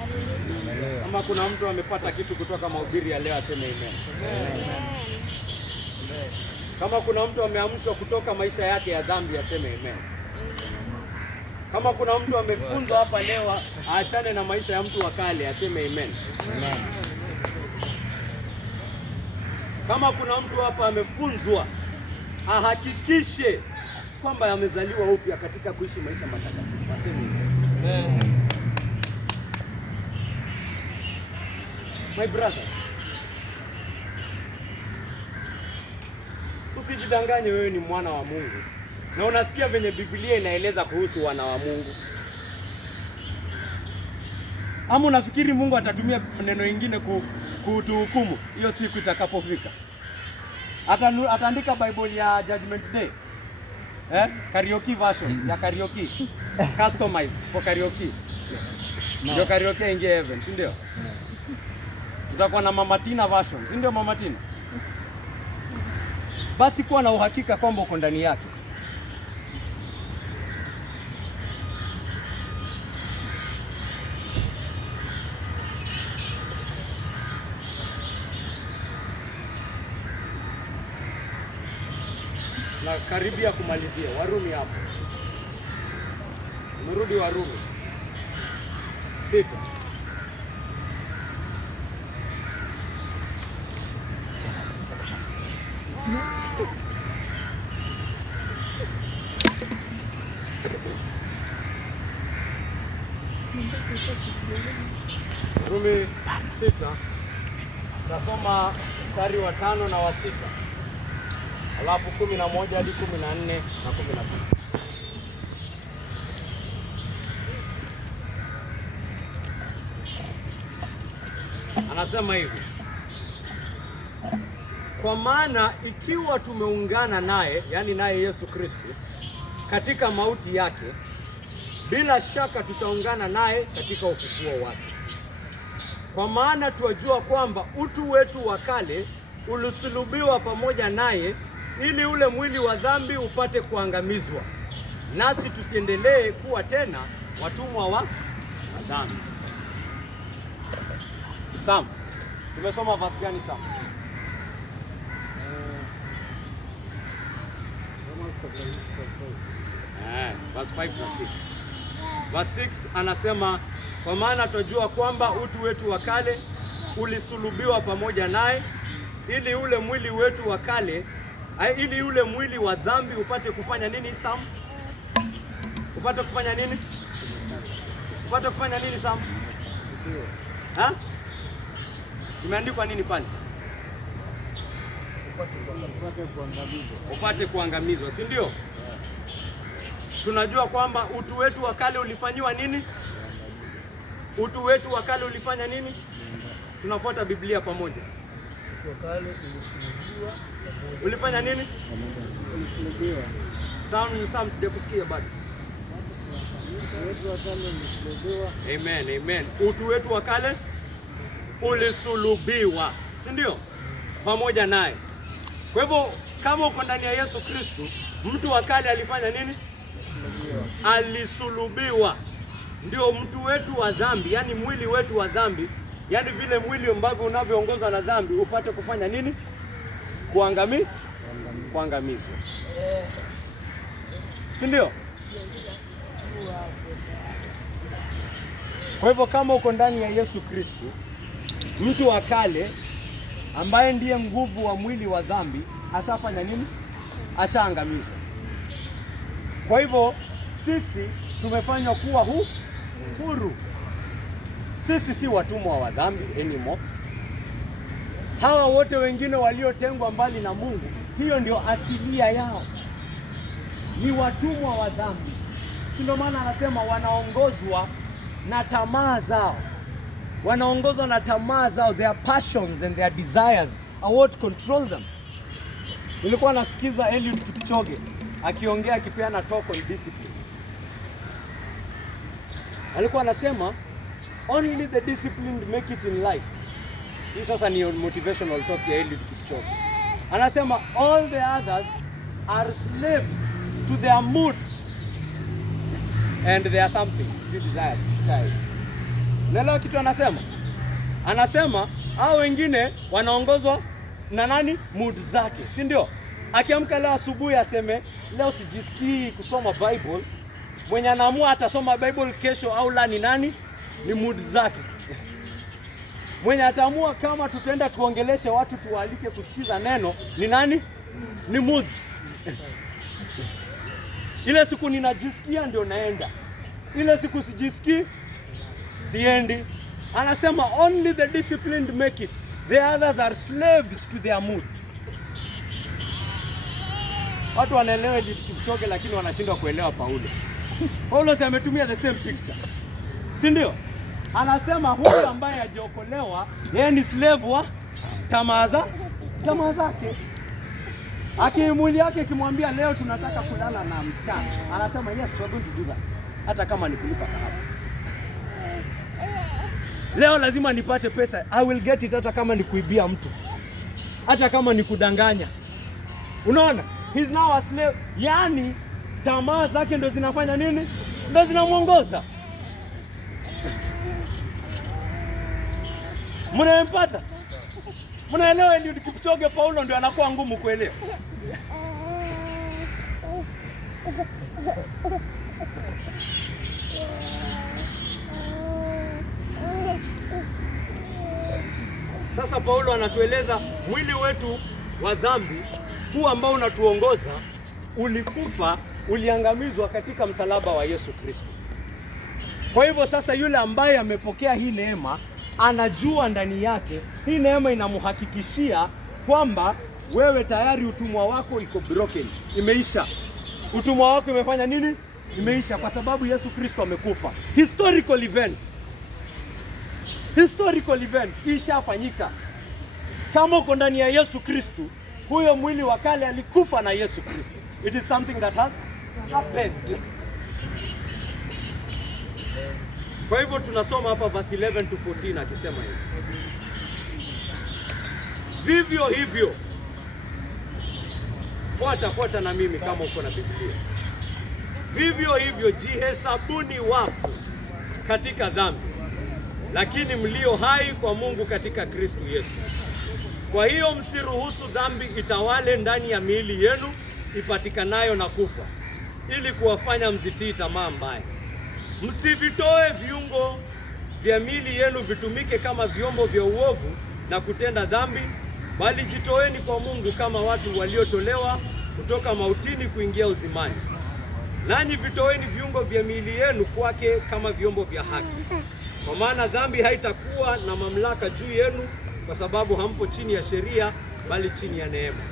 Haleluya. Kama kuna mtu amepata kitu kutoka mahubiri ya leo aseme amen. Amen. Kama kuna mtu ameamshwa kutoka maisha yake ya dhambi aseme amen. Kama kuna mtu amefunzwa hapa leo aachane na maisha ya mtu wa kale aseme amen. Amen. Kama kuna mtu hapa amefunzwa ahakikishe kwamba amezaliwa upya katika kuishi maisha matakatifu aseme amen. My brother, usijidanganye wewe ni mwana wa Mungu. Na unasikia venye Biblia inaeleza kuhusu wana wa Mungu. Ama unafikiri Mungu atatumia neno lingine kutuhukumu hiyo siku itakapofika? Ataandika Bible ya Judgment Day. Karaoke version ya karaoke. Customized for karaoke. Ndio karaoke ingie heaven, si ndio? Tutakuwa na Mama Tina version, si ndio Mama Tina? Basi kuwa na uhakika kwamba uko ndani yake. na karibia kumalizia. Warumi hapo. Umerudi Warumi 6. Warumi 6. Tasoma mstari wa 5 na wa 6. Alafu 11 hadi 14 na 16. Anasema hivi: kwa maana ikiwa tumeungana naye, yani naye Yesu Kristo, katika mauti yake, bila shaka tutaungana naye katika ufufuo wake. Kwa maana tuwajua kwamba utu wetu wa kale ulisulubiwa pamoja naye, ili ule mwili wa dhambi upate kuangamizwa, nasi tusiendelee kuwa tena watumwa wa dhambi. Sam, tumesoma verse gani Sam? Verse 5 na 6. Verse 6 anasema, kwa maana tunajua kwamba utu wetu wa kale ulisulubiwa pamoja naye, ili ule mwili wetu wa kale, ili ule mwili wa dhambi upate kufanya nini Sam? Upate kufanya nini? Upate kufanya nini Sam? Ha? Imeandikwa nini pale? Upate kuangamizwa, si ndio? Tunajua kwamba utu wetu wa kale ulifanyiwa nini? Utu wetu wa kale ulifanya nini? Tunafuata Biblia pamoja. Utu wa kale ulisulubiwa. Ulifanya nini? Ulisulubiwa. Sam sijakusikia bado. Utu wetu wa kale ulisulubiwa. Amen, amen. Utu wetu wa kale ulisulubiwa, si ndio? Pamoja naye. Kwa hivyo kama uko ndani ya Yesu Kristo, mtu wa kale alifanya nini? Alisulubiwa. Ndio mtu wetu wa dhambi, yani mwili wetu wa dhambi, yani vile mwili ambavyo unavyoongozwa na dhambi upate kufanya nini? Kuangamizwa. Si ndio? Kwa hivyo kama uko ndani ya Yesu Kristo, mtu wa kale ambaye ndiye nguvu wa mwili wa dhambi ashafanya nini? Ashaangamizwa. Kwa hivyo sisi tumefanywa kuwa huru. Sisi si watumwa wa dhambi anymore. Hawa wote wengine waliotengwa mbali na Mungu, hiyo ndio asilia yao, ni watumwa wa dhambi. Ndio maana anasema wanaongozwa na tamaa zao. Wanaongozwa na tamaa zao, their passions and their desires are what control them. Nilikuwa nasikiza Eliud Kipchoge akiongea, akipeana talk on discipline. Alikuwa anasema only the disciplined make it in life. Hii sasa ni motivational talk ya Eliud Kipchoge. Anasema all the others are slaves to their moods and their somethings, their desires. Unaelewa kitu anasema? Anasema hao wengine wanaongozwa na nani? Mood zake, si ndio? Akiamka leo asubuhi aseme leo sijisikii kusoma Bible, mwenye anaamua atasoma Bible kesho au la ni nani? Ni mood zake. Mwenye ataamua kama tutaenda tuongeleshe watu tuwaalike kusikiza neno ni nani? Ni moods. Ile siku ninajisikia ndio naenda, ile siku sijisikii siendi. Anasema only the disciplined make it, the others are slaves to their moods. Watu wanaelewa Kipchoge lakini wanashindwa kuelewa Paulo. Paulo si ametumia the same picture, si ndio? Anasema huyu ambaye hajaokolewa yeye ni slave wa tamaa zake. Mwili yake kimwambia leo tunataka kulala na msichana, anasema yes we are going to do that, hata kama ni kulipa kahaba. Leo lazima nipate pesa, I will get it, hata kama ni kuibia mtu, hata kama ni kudanganya. Unaona? He's now a slave. Yani tamaa zake ndo zinafanya nini? Ndo zinamuongoza. Mnaempata? Mnaelewa? Eliud Kipchoge Paulo ndio anakuwa ngumu kuelewa. Sasa Paulo anatueleza mwili wetu wa dhambi huu ambao unatuongoza ulikufa, uliangamizwa katika msalaba wa Yesu Kristo. Kwa hivyo sasa yule ambaye amepokea hii neema anajua ndani yake hii neema inamhakikishia kwamba wewe tayari utumwa wako iko broken, imeisha. Utumwa wako imefanya nini? Imeisha, kwa sababu Yesu Kristo amekufa. Historical event. Historical event ishafanyika. Kama uko ndani ya Yesu Kristo, huyo mwili wa kale alikufa na Yesu Kristo. It is something that has happened. Kwa hivyo tunasoma hapa verse 11 to 14 akisema hivi. Vivyo hivyo, fuata na mimi kama uko na Biblia. Vivyo hivyo jihesabuni wafu katika dhambi, lakini mlio hai kwa Mungu katika Kristo Yesu. Kwa hiyo msiruhusu dhambi itawale ndani ya miili yenu ipatikanayo na kufa, ili kuwafanya mzitii tamaa mbaya. Msivitoe viungo vya miili yenu vitumike kama vyombo vya uovu na kutenda dhambi, bali jitoeni kwa Mungu kama watu waliotolewa kutoka mautini kuingia uzimani. Nanyi vitoeni viungo vya miili yenu kwake kama vyombo vya haki. Kwa maana dhambi haitakuwa na mamlaka juu yenu, kwa sababu hampo chini ya sheria bali chini ya neema.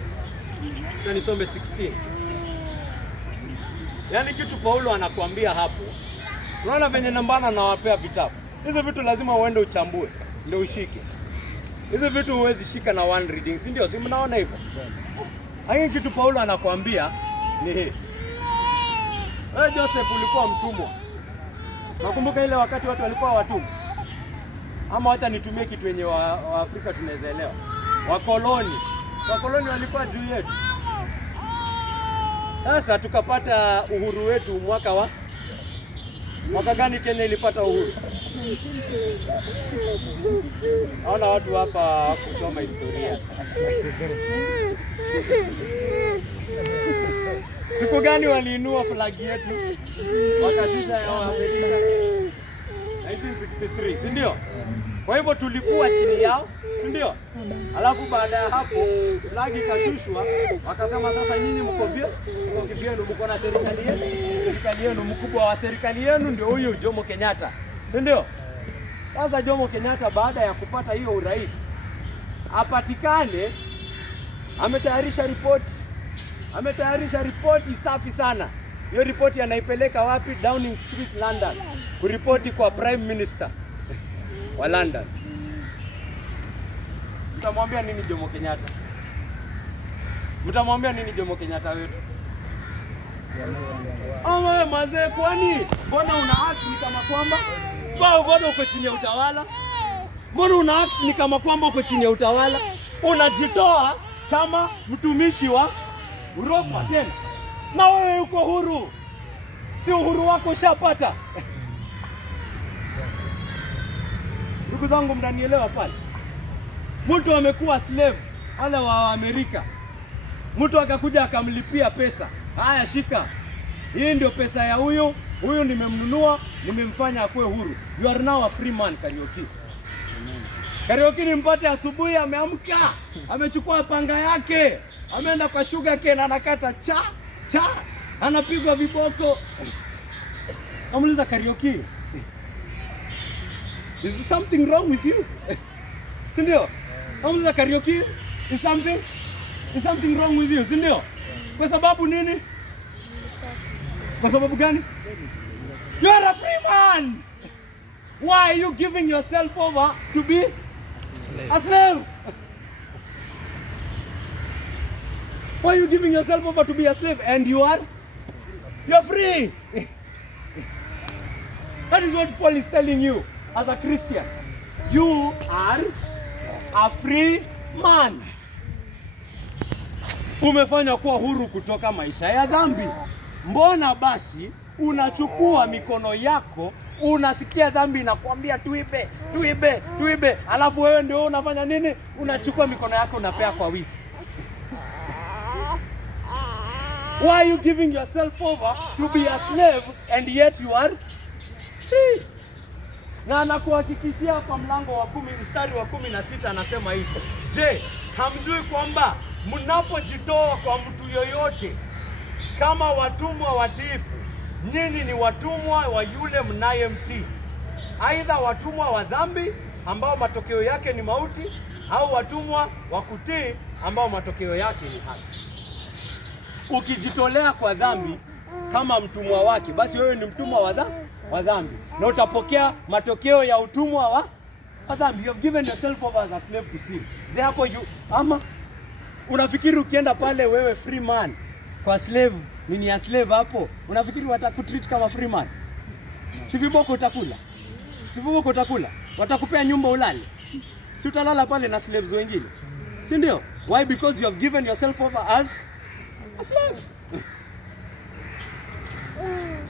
Nisome 16. Yaani kitu Paulo anakuambia hapo. Unaona venye nambana nawapea vitabu. Hizo vitu lazima uende uchambue ndio ushike. Hizo vitu huwezi shika na one reading, si ndio? Si mnaona hivyo? Hii kitu Paulo anakuambia ni hii. Wewe Joseph ulikuwa mtumwa. Nakumbuka ile wakati watu walikuwa watumwa. Ama wacha nitumie kitu yenye wa Afrika tunaweza elewa. Wakoloni. Wakoloni walikuwa juu yetu. Sasa tukapata uhuru wetu mwaka gani Kenya ilipata uhuru? Haona watu hapa kusoma historia. Siku gani waliinua flagi yetu? Wakashusha ya Amerika 1963, si ndio? Kwa hivyo tulikuwa chini yao, si ndio? Alafu baada ya hapo flagi ikashushwa, wakasema sasa nyinyi mko vyenu, mko na serikali yenu. Serikali yenu, mkubwa wa serikali yenu ndio huyu Jomo Kenyatta, si ndio? Sasa Jomo Kenyatta baada ya kupata hiyo urais apatikane, ametayarisha ripoti safi sana. Hiyo ripoti anaipeleka wapi? Downing Street, London, kuripoti kwa Prime Minister wa London. Mtamwambia nini Jomo Kenyatta? Mtamwambia nini Jomo Kenyatta wetu? Ama mazee, kwani mbona una act ni kama kwamba bado uko chini ya utawala? Mbona una act ni kama kwamba uko chini ya utawala? Unajitoa kama mtumishi wa Uropa tena. Na wewe uko huru. Si uhuru wako ushapata. Ndugu zangu, mnanielewa pale? Mtu amekuwa slave wale wa Amerika. Mtu akakuja akamlipia pesa. Haya, shika. Hii ndio pesa ya huyu nimemnunua, nimemfanya akuwe huru. You are now a free man, Kariuki. Kariuki nimpate asubuhi ameamka, amechukua panga yake, ameenda kwa sugar cane anakata cha, anapigwa viboko. Amuliza Kariuki, is there something wrong with you? Si ndio? Amuliza Kariuki, is something wrong with you? Si ndio? Kwa sababu nini? Kwa sababu gani? You are a free man. Why are you giving yourself over to be a slave? Why are you giving yourself over to be a slave and you're free? That is what Paul is telling you as a Christian. You are a free man. Umefanywa kuwa huru kutoka maisha ya dhambi. Mbona basi unachukua mikono yako, unasikia dhambi inakwambia tuibe, alafu wewe ndio unafanya nini? Unachukua mikono yako unapea kwa wizi. Why are you giving yourself over to be a slave and yet you are free? Na anakuhakikishia kwa mlango wa 10 mstari wa 16 anasema hivi. Je, hamjui kwamba mnapojitoa kwa mtu yoyote kama watumwa watiifu, nyinyi ni watumwa wa yule mnayemtii, aidha watumwa wa dhambi ambao matokeo yake ni mauti, au watumwa wa kutii ambao matokeo yake ni haki. Ukijitolea kwa dhambi kama mtumwa wake, basi wewe ni mtumwa wa dhambi na utapokea matokeo ya utumwa wa dhambi. You have given yourself over as a slave to sin. Therefore ama unafikiri ukienda pale wewe free man kwa slave, mini ya slave hapo, unafikiri watakutreat kama free man? Si viboko utakula? Si viboko utakula? Watakupea nyumba ulale? Si utalala pale na slaves wengine? Si ndio? Why? Because you have given yourself over as a slave.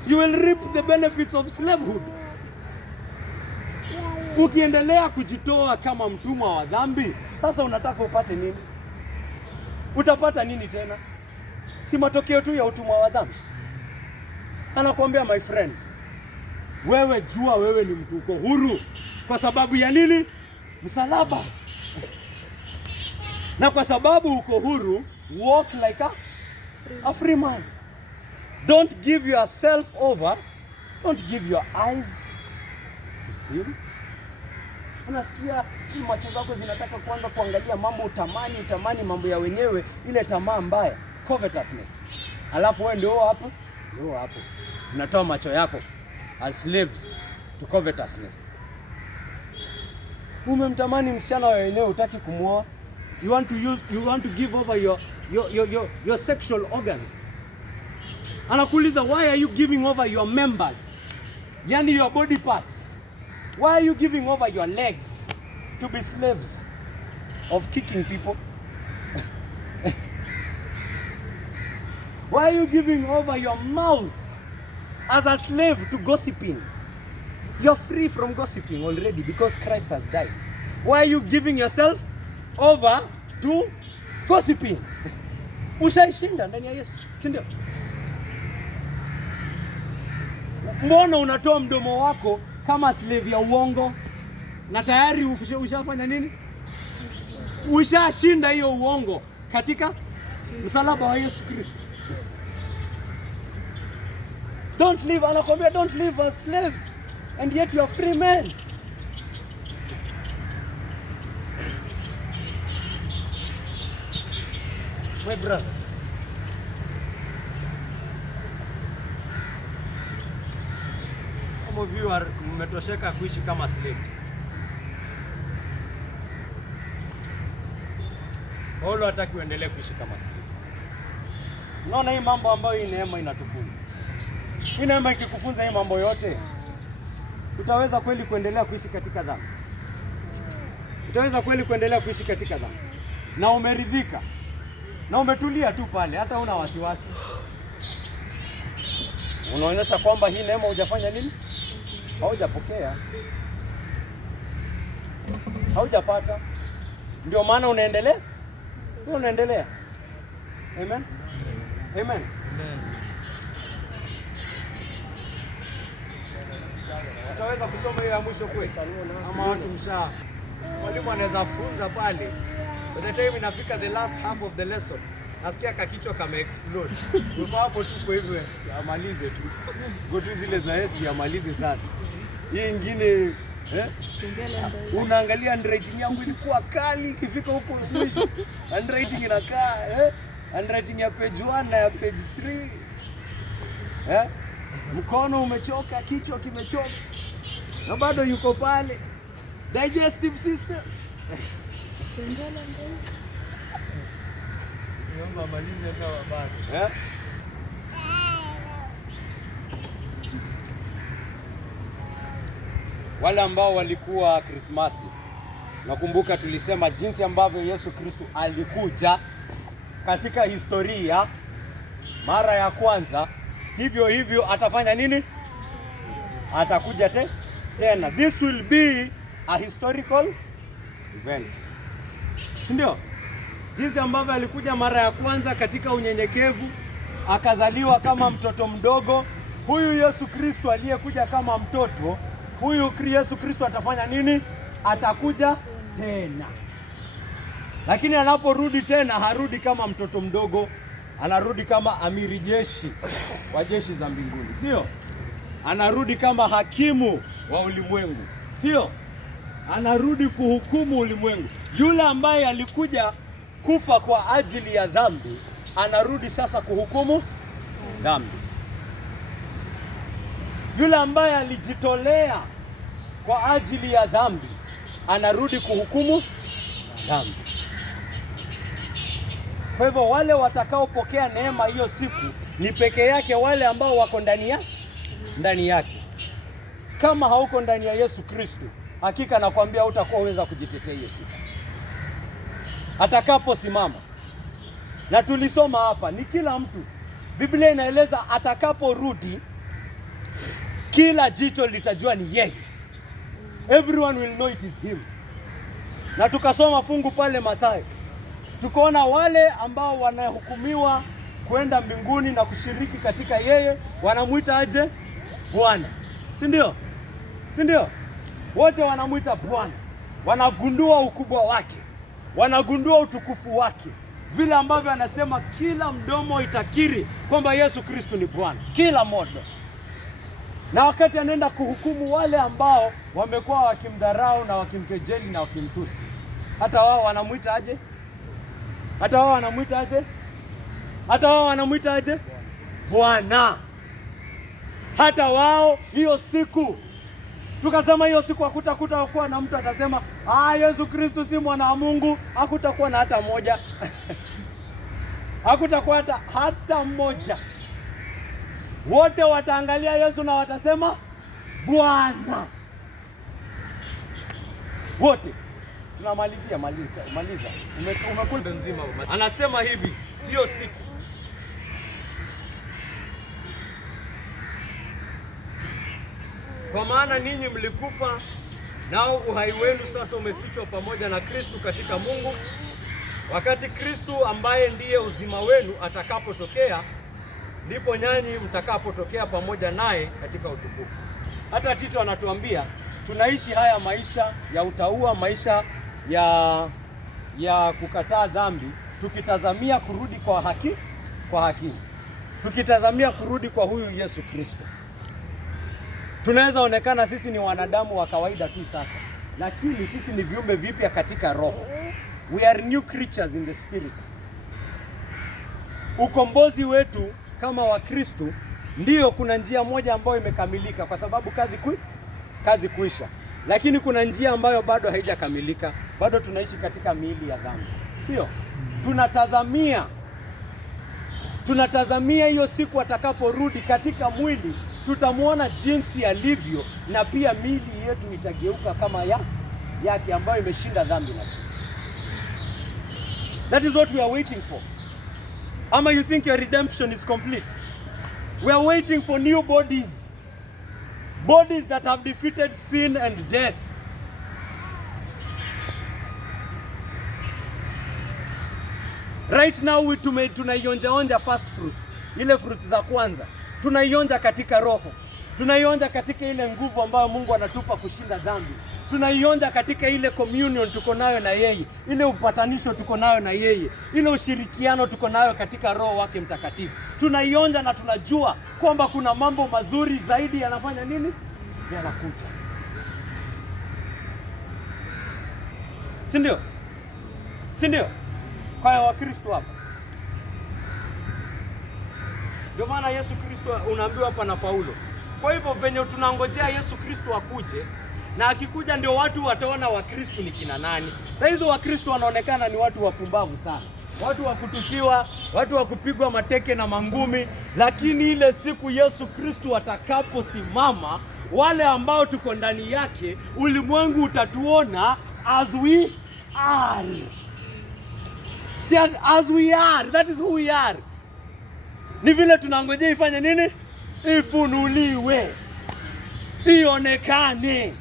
You will reap the benefits of slavehood. Ukiendelea kujitoa kama mtumwa wa dhambi, sasa unataka upate nini? Utapata nini tena? Si matokeo tu ya utumwa wa dhambi? Anakuambia, my friend, wewe jua wewe ni mtu uko huru. Kwa sababu ya nini? Msalaba. Na kwa sababu uko huru, walk like a free man. Don't give yourself over. Don't give your eyes to sin. Unasikia hii macho zako zinataka kwanza kuangalia mambo, utamani mambo ya wenyewe, ile tamaa mbaya, covetousness. Alafu wewe ndio hapo unatoa macho yako as slaves to covetousness. Umemtamani msichana wa wenyewe, utaki kumuoa. You want to give over your sexual organs. Anakuuliza, why are you giving over your members? Yani your body parts. Why are you giving over your legs to be slaves of kicking people? Why are you giving over your mouth as a slave to gossiping? You're free from gossiping already because Christ has died. Why are you giving yourself over to gossiping? Ushaishinda ndani ya Yesu, si ndio? Mbona unatoa mdomo wako kama slave ya uongo na tayari ushafanya nini? Ushashinda hiyo uongo katika msalaba wa Yesu Kristo. Don't live, anakuambia don't live as slaves and yet you are free men. My brother, some of you are mmetosheka kuishi kama slaves. Wala hataki uendelee kuishi kama slave. Unaona hii mambo ambayo hii neema inatufunza. Hii neema ikikufunza hii mambo yote, utaweza kweli kuendelea kuishi katika dhambi? Utaweza kweli kuendelea kuishi katika dhambi? Na umeridhika? Na umetulia tu pale, hata una wasiwasi? Unaonyesha kwamba hii neema hujafanya nini? Haujapokea. Haujapata. Ndio maana unaendelea? Unaendelea. Amen. Amen. Utaweza kusoma hiyo ya mwisho kweli? Ama watu mwalimu anaweza funza pale. By the time inafika the last half of the lesson, nasikia kakichwa kama explode. Uko hapo tu kwa hivyo amalize tu. Go tu zile za Yesu amalize sasa. Hii nyingine unaangalia handwriting yangu ilikuwa kali, ikifika huko mwisho handwriting inakaa handwriting ya page 1 na ya page 3. Mkono umechoka, kichwa kimechoka, na bado yuko pale. Digestive system. Niomba malize kama bado. Wale ambao walikuwa Krismasi, nakumbuka tulisema jinsi ambavyo Yesu Kristo alikuja katika historia mara ya kwanza, hivyo hivyo atafanya nini? Atakuja tena. This will be a historical event. Si ndio? Jinsi ambavyo alikuja mara ya kwanza katika unyenyekevu, akazaliwa kama mtoto mdogo. Huyu Yesu Kristo aliyekuja kama mtoto, huyu Yesu Kristo atafanya nini? Atakuja tena. Lakini anaporudi tena, harudi kama mtoto mdogo, anarudi kama amiri jeshi wa jeshi za mbinguni, sio? Anarudi kama hakimu wa ulimwengu, sio? Anarudi kuhukumu ulimwengu. Yule ambaye alikuja kufa kwa ajili ya dhambi, anarudi sasa kuhukumu dhambi. Yule ambaye alijitolea kwa ajili ya dhambi, anarudi kuhukumu dhambi. Kwa hivyo wale watakaopokea neema hiyo siku ni peke yake wale ambao wako ndani yake. Kama hauko ndani ya Yesu Kristo, hakika nakwambia hutakuwa uweza kujitetea hiyo siku atakaposimama. Na tulisoma hapa ni kila mtu. Biblia inaeleza atakaporudi kila jicho litajua ni yeye. Everyone will know it is him. Na tukasoma fungu pale Mathayo, tukaona wale ambao wanahukumiwa kwenda mbinguni na kushiriki katika yeye wanamuita aje? Bwana. Si ndio? Si ndio? Wote wanamuita Bwana. Wanagundua ukubwa wake, wanagundua utukufu wake, vile ambavyo anasema kila mdomo itakiri kwamba Yesu Kristo ni Bwana, kila moja. Na wakati anaenda kuhukumu wale ambao wamekuwa wakimdharau na wakimkejeli na wakimtusi, hata wao wanamuita aje? Hata wao wanamuita aje? Hata wao wanamuita aje? Bwana. Hata wao hiyo siku, tukasema hiyo siku hakutakuwa na mtu atasema Yesu Kristo si mwana wa Mungu. Hakutakuwa na hata mmoja. Hakutakuwa hata mmoja. Wote wataangalia Yesu na watasema Bwana. Wote. Tunamalizia maliza. Umekula mzima. Anasema hivi hiyo siku, kwa maana ninyi mlikufa, nao uhai wenu sasa umefichwa pamoja na Kristo katika Mungu. Wakati Kristo ambaye ndiye uzima wenu atakapotokea, ndipo nyanyi mtakapotokea pamoja naye katika utukufu. Hata Tito anatuambia tunaishi haya maisha ya utauwa, maisha ya kukataa dhambi, tukitazamia kurudi kwa hakimu, tukitazamia kurudi kwa huyu Yesu Kristo. Tunaweza onekana sisi ni wanadamu wa kawaida tu sasa, lakini sisi ni viumbe vipya katika roho. We are new creatures in the spirit. Ukombozi wetu kama wa Kristo, ndio kuna njia moja ambayo imekamilika kwa sababu kazi kuisha. Lakini kuna njia ambayo bado haijakamilika, bado tunaishi katika miili ya dhambi. Sio? Tunatazamia hiyo siku atakaporudi katika mwili, tutamuona jinsi alivyo, na pia miili yetu itageuka kama yake ambayo imeshinda dhambi na kifo. That is what we are waiting for. Ama you think your redemption is complete? We are waiting for new bodies. Bodies that have defeated sin and death. Right now tunaionja first fruits. Ile fruits za kwanza tunaionja katika roho. Tunaionja katika ile nguvu ambayo Mungu anatupa kushinda dhambi. Tunaionja katika ile communion tuko nayo na yeye, ile upatanisho tuko nayo na yeye, ile ushirikiano tuko nayo katika Roho wake Mtakatifu. Tunaionja na tunajua kwamba kuna mambo mazuri zaidi yanafanya nini? Yanakuja. Si ndio? Si ndio? Kwa Wakristo hapa. Ndio maana Yesu Kristo unaambiwa hapa na Paulo. Kwa hivyo venye tunangojea Yesu Kristo akuje, na akikuja ndio watu wataona Wakristo ni kina nani. Sasa hizo Wakristo wanaonekana ni watu wapumbavu sana, watu wa kutusiwa, watu wa kupigwa mateke na mangumi. Lakini ile siku Yesu Kristo atakaposimama, wale ambao tuko ndani yake, ulimwengu utatuona as we are. See, as we are, that is who we are. Ni vile tunangojea ifanye nini? Ifunuliwe, ionekane,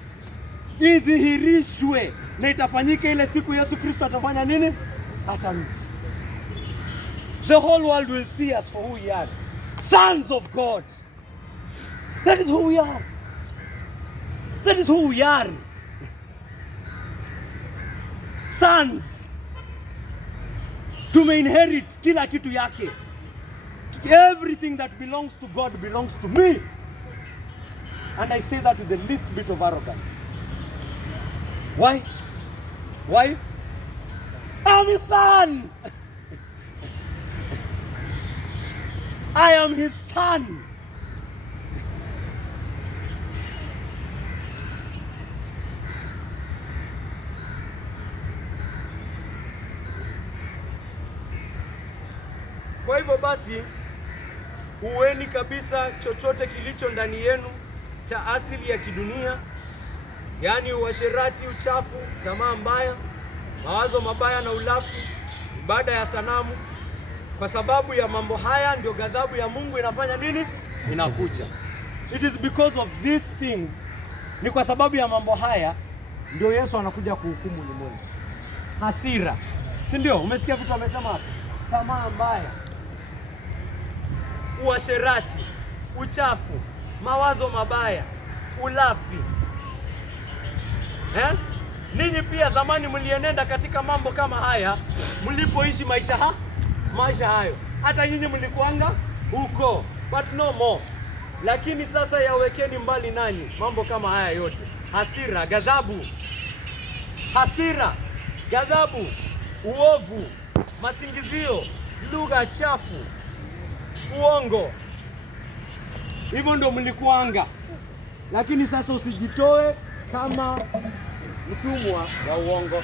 idhihirishwe, na itafanyika ile siku Yesu Kristo atafanya nini? Atarudi. the whole world will see us for who we are. Sons of God. That is who we are. That is who we are. Sons. Tumeinherit kila kitu yake. Everything that belongs to God belongs to me. And I say that with the least bit of arrogance. Why? Why? I'm his son. I am his son. Kwa hivyo basi, uweni kabisa chochote kilicho ndani yenu cha asili ya kidunia, yaani uasherati, uchafu, tamaa mbaya, mawazo mabaya na ulafi, ibada ya sanamu. Kwa sababu ya mambo haya ndio ghadhabu ya Mungu inafanya nini? Inakuja. It is because of these things, ni kwa sababu ya mambo haya ndio Yesu anakuja kuhukumu ulimwengu. Hasira, si ndio? Umesikia vitu amesema hapo? Tamaa mbaya, uasherati, uchafu, mawazo mabaya, ulafi. Ninyi pia zamani mlienenda katika mambo kama haya mlipoishi maisha hayo. Hata nyinyi mlikuanga huko, but no more. Lakini sasa yawekeni mbali nanyi mambo kama haya yote. Hasira, ghadhabu. Hasira, ghadhabu, uovu, masingizio, lugha chafu, uongo. Hivyo ndio mlikuanga. Lakini sasa usijitoe kama mtumwa wa uongo.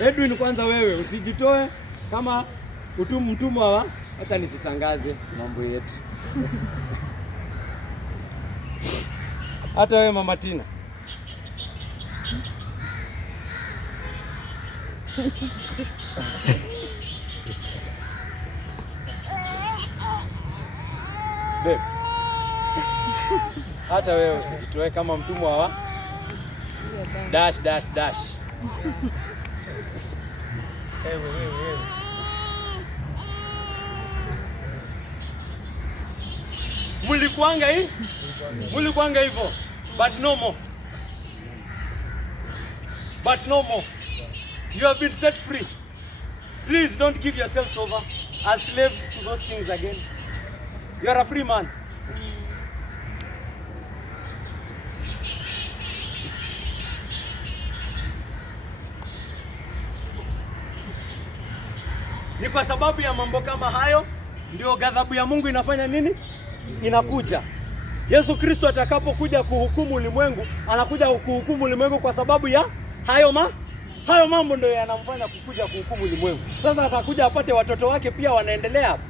Edwin, kwanza wewe usijitoe kama mtumwa wa, acha nisitangaze mambo yetu. Hata wewe Mama Tina. Babe. Hata wewe usijitoe kama mtumwa wa dash. Wewe. Mulikuanga hivyo, but no more. You have been set free. Please don't give yourselves over as slaves to those things again. You are a free man. Ni kwa sababu ya mambo kama hayo ndio ghadhabu ya Mungu inafanya nini? Inakuja. Yesu Kristo atakapokuja kuhukumu ulimwengu, anakuja kuhukumu ulimwengu kwa sababu ya hayo mambo ndio yanamfanya kukuja kuhukumu ulimwengu. Sasa atakuja apate watoto wake pia wanaendelea hapo.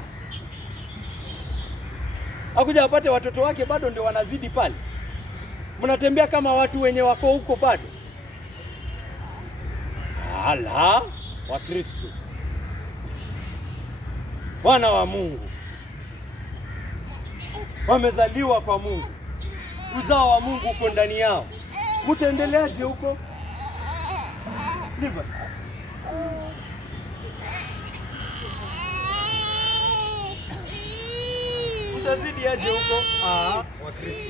Akuja apate watoto wake bado ndio wanazidi pale. Mnatembea kama watu wenye wako huko bado. Ala, wa Kristo. Wana wa Mungu. Wamezaliwa kwa Mungu. Uzao wa Mungu uko ndani yao. Mtaendeleaje huko? Liva. Mtazidi aje huko? Wa Kristo.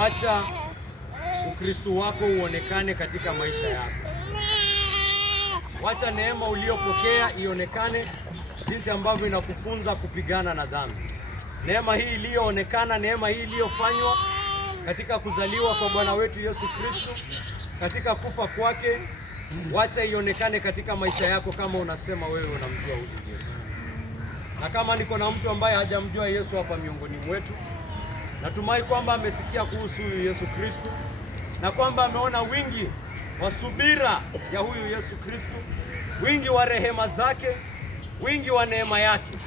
Wacha Ukristo wako uonekane katika maisha yako. Wacha neema uliyopokea ionekane jinsi ambavyo inakufunza kupigana na dhambi. Neema hii iliyoonekana, neema hii iliyofanywa katika kuzaliwa kwa Bwana wetu Yesu Kristo, katika kufa kwake, wacha ionekane katika maisha yako kama unasema wewe unamjua huyu Yesu. Na kama niko na mtu ambaye hajamjua Yesu hapa miongoni mwetu, natumai kwamba amesikia kuhusu huyu Yesu Kristo na kwamba ameona wingi wa subira ya huyu Yesu Kristo, wingi wa rehema zake, wingi wa neema yake,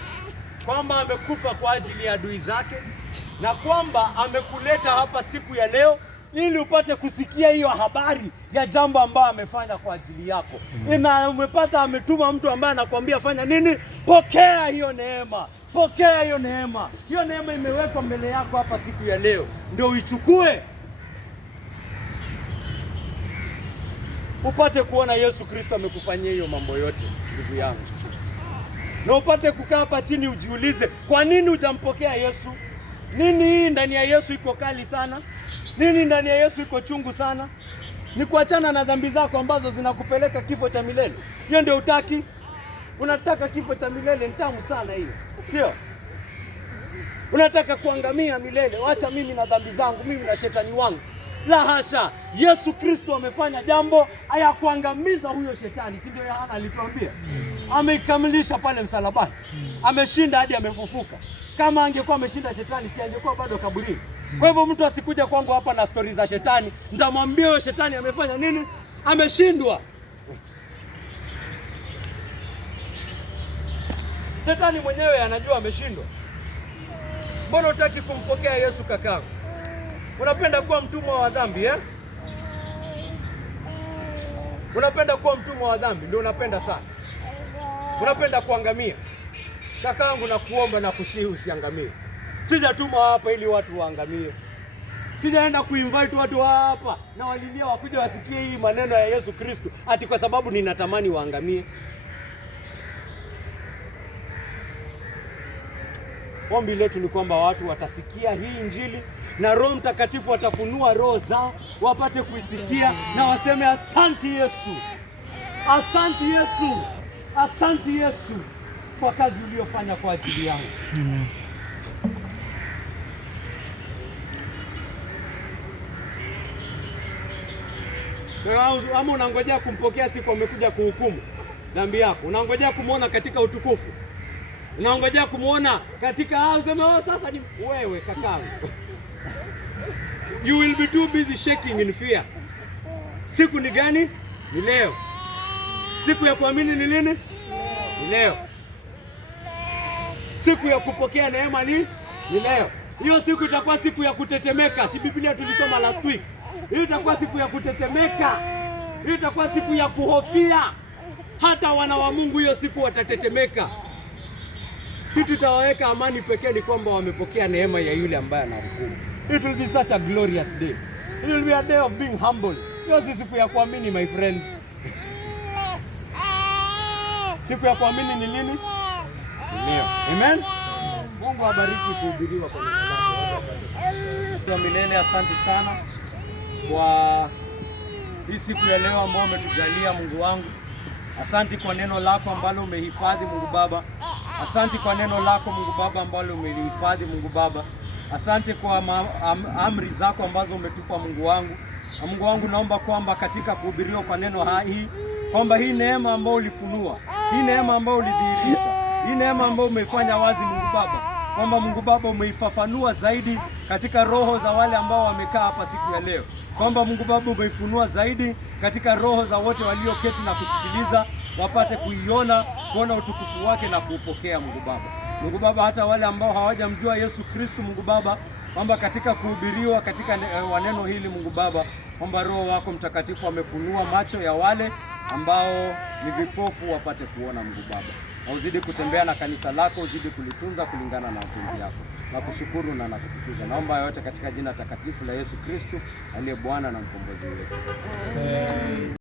kwamba amekufa kwa ajili ya adui zake na kwamba amekuleta hapa siku ya leo ili upate kusikia hiyo habari ya jambo ambalo amefanya kwa ajili yako. Na umepata ametuma mtu ambaye anakuambia fanya nini? Pokea hiyo neema. Pokea hiyo neema. Hiyo neema imewekwa mbele yako hapa siku ya leo. Ndio uichukue. upate kuona Yesu Kristo amekufanyia hiyo mambo yote, ndugu yangu, na upate kukaa hapa chini ujiulize, kwa nini hujampokea Yesu? Nini hii ndani ya Yesu iko kali sana? Nini ndani ya Yesu iko chungu sana? Ni kuachana na dhambi zako ambazo zinakupeleka kifo cha milele. Hiyo ndio utaki? Unataka kifo cha milele? Ni tamu sana hiyo, sio? Unataka kuangamia milele? Wacha mimi na dhambi zangu, mimi na shetani wangu. La hasha! Yesu Kristo amefanya jambo ya kuangamiza huyo shetani, si ndio? Yohana alituambia ameikamilisha pale msalabani, ameshinda hadi amefufuka. Kama angekuwa ameshinda shetani, si angekuwa bado kaburini? Kwa hivyo mtu asikuja kwangu hapa na stori za shetani, nitamwambia huyo shetani amefanya nini? Ameshindwa. Shetani mwenyewe anajua ameshindwa. Mbona hutaki kumpokea Yesu kakangu? Unapenda kuwa mtumwa wa dhambi eh? Unapenda kuwa mtumwa wa dhambi, ndio unapenda sana. Unapenda kuangamia. Kakangu, na kuomba na kusihi usiangamie. Sijatumwa hapa ili watu waangamie. Sijaenda kuinvite watu hapa na walilia wakuja wasikie hii maneno ya Yesu Kristo ati kwa sababu ninatamani waangamie. Ombi letu ni kwamba watu watasikia hii Injili na Roho Mtakatifu watafunua roho zao wapate kuisikia na waseme asante Yesu. Asante Yesu. Asante Yesu kwa kazi uliyofanya kwa ajili yangu. Amen. Ama unangojea kumpokea siku amekuja kuhukumu dhambi yako? Unangojea kumuona katika utukufu? Unangojea kumuona katika useme sasa ni wewe kakangu? You will be too busy shaking in fear. Siku ni gani? Ni leo. Siku ya kuamini ni lini? Ni leo. Siku ya kupokea neema ni leo. Hiyo siku itakuwa siku ya kutetemeka. Si Biblia tulisoma last week? Hiyo itakuwa siku ya kutetemeka. Hiyo itakuwa siku ya kuhofia. Hata wana wa Mungu hiyo siku watatetemeka. Kitu itawaweka amani pekee ni kwamba wamepokea neema ya yule ambaye anahukumu. It will be such a glorious day. It will be a day of being humble. Hiyo si siku ya kuamini, my friend. Siku ya kuamini ni lini? Leo. Amen. Mungu abariki kuhubiriwa kwa neno milele. Asante sana kwa hii siku ya leo ambayo umetujalia Mungu wangu. Asante kwa neno lako ambalo umehifadhi Mungu Baba. Asante kwa neno lako Mungu Baba ambalo umelihifadhi Mungu Baba. Asante kwa amri zako ambazo umetupa Mungu wangu. Na Mungu wangu, naomba kwamba katika kuhubiriwa kwa neno hii kwamba hii neema ambayo ulifunua, hii neema ambayo ulidhihirisha, hii neema ambayo umeifanya wazi Mungu Baba, kwamba Mungu Baba umeifafanua zaidi katika roho za wale ambao wamekaa hapa siku ya leo, kwamba Mungu Baba umeifunua zaidi katika roho za wote walioketi na kusikiliza, wapate kuiona, kuona utukufu wake na kuupokea Mungu Baba. Mungu Baba, hata wale ambao hawajamjua Yesu Kristo Mungu Baba, kwamba katika kuhubiriwa katika neno hili Mungu Baba, kwamba Roho wako Mtakatifu amefunua macho ya wale ambao ni vipofu wapate kuona Mungu Baba. Na uzidi kutembea na kanisa lako, uzidi kulitunza kulingana na mapenzi yako. Na kushukuru na nakutukuza. Naomba yote katika jina takatifu la Yesu Kristo aliye Bwana na mkombozi wetu.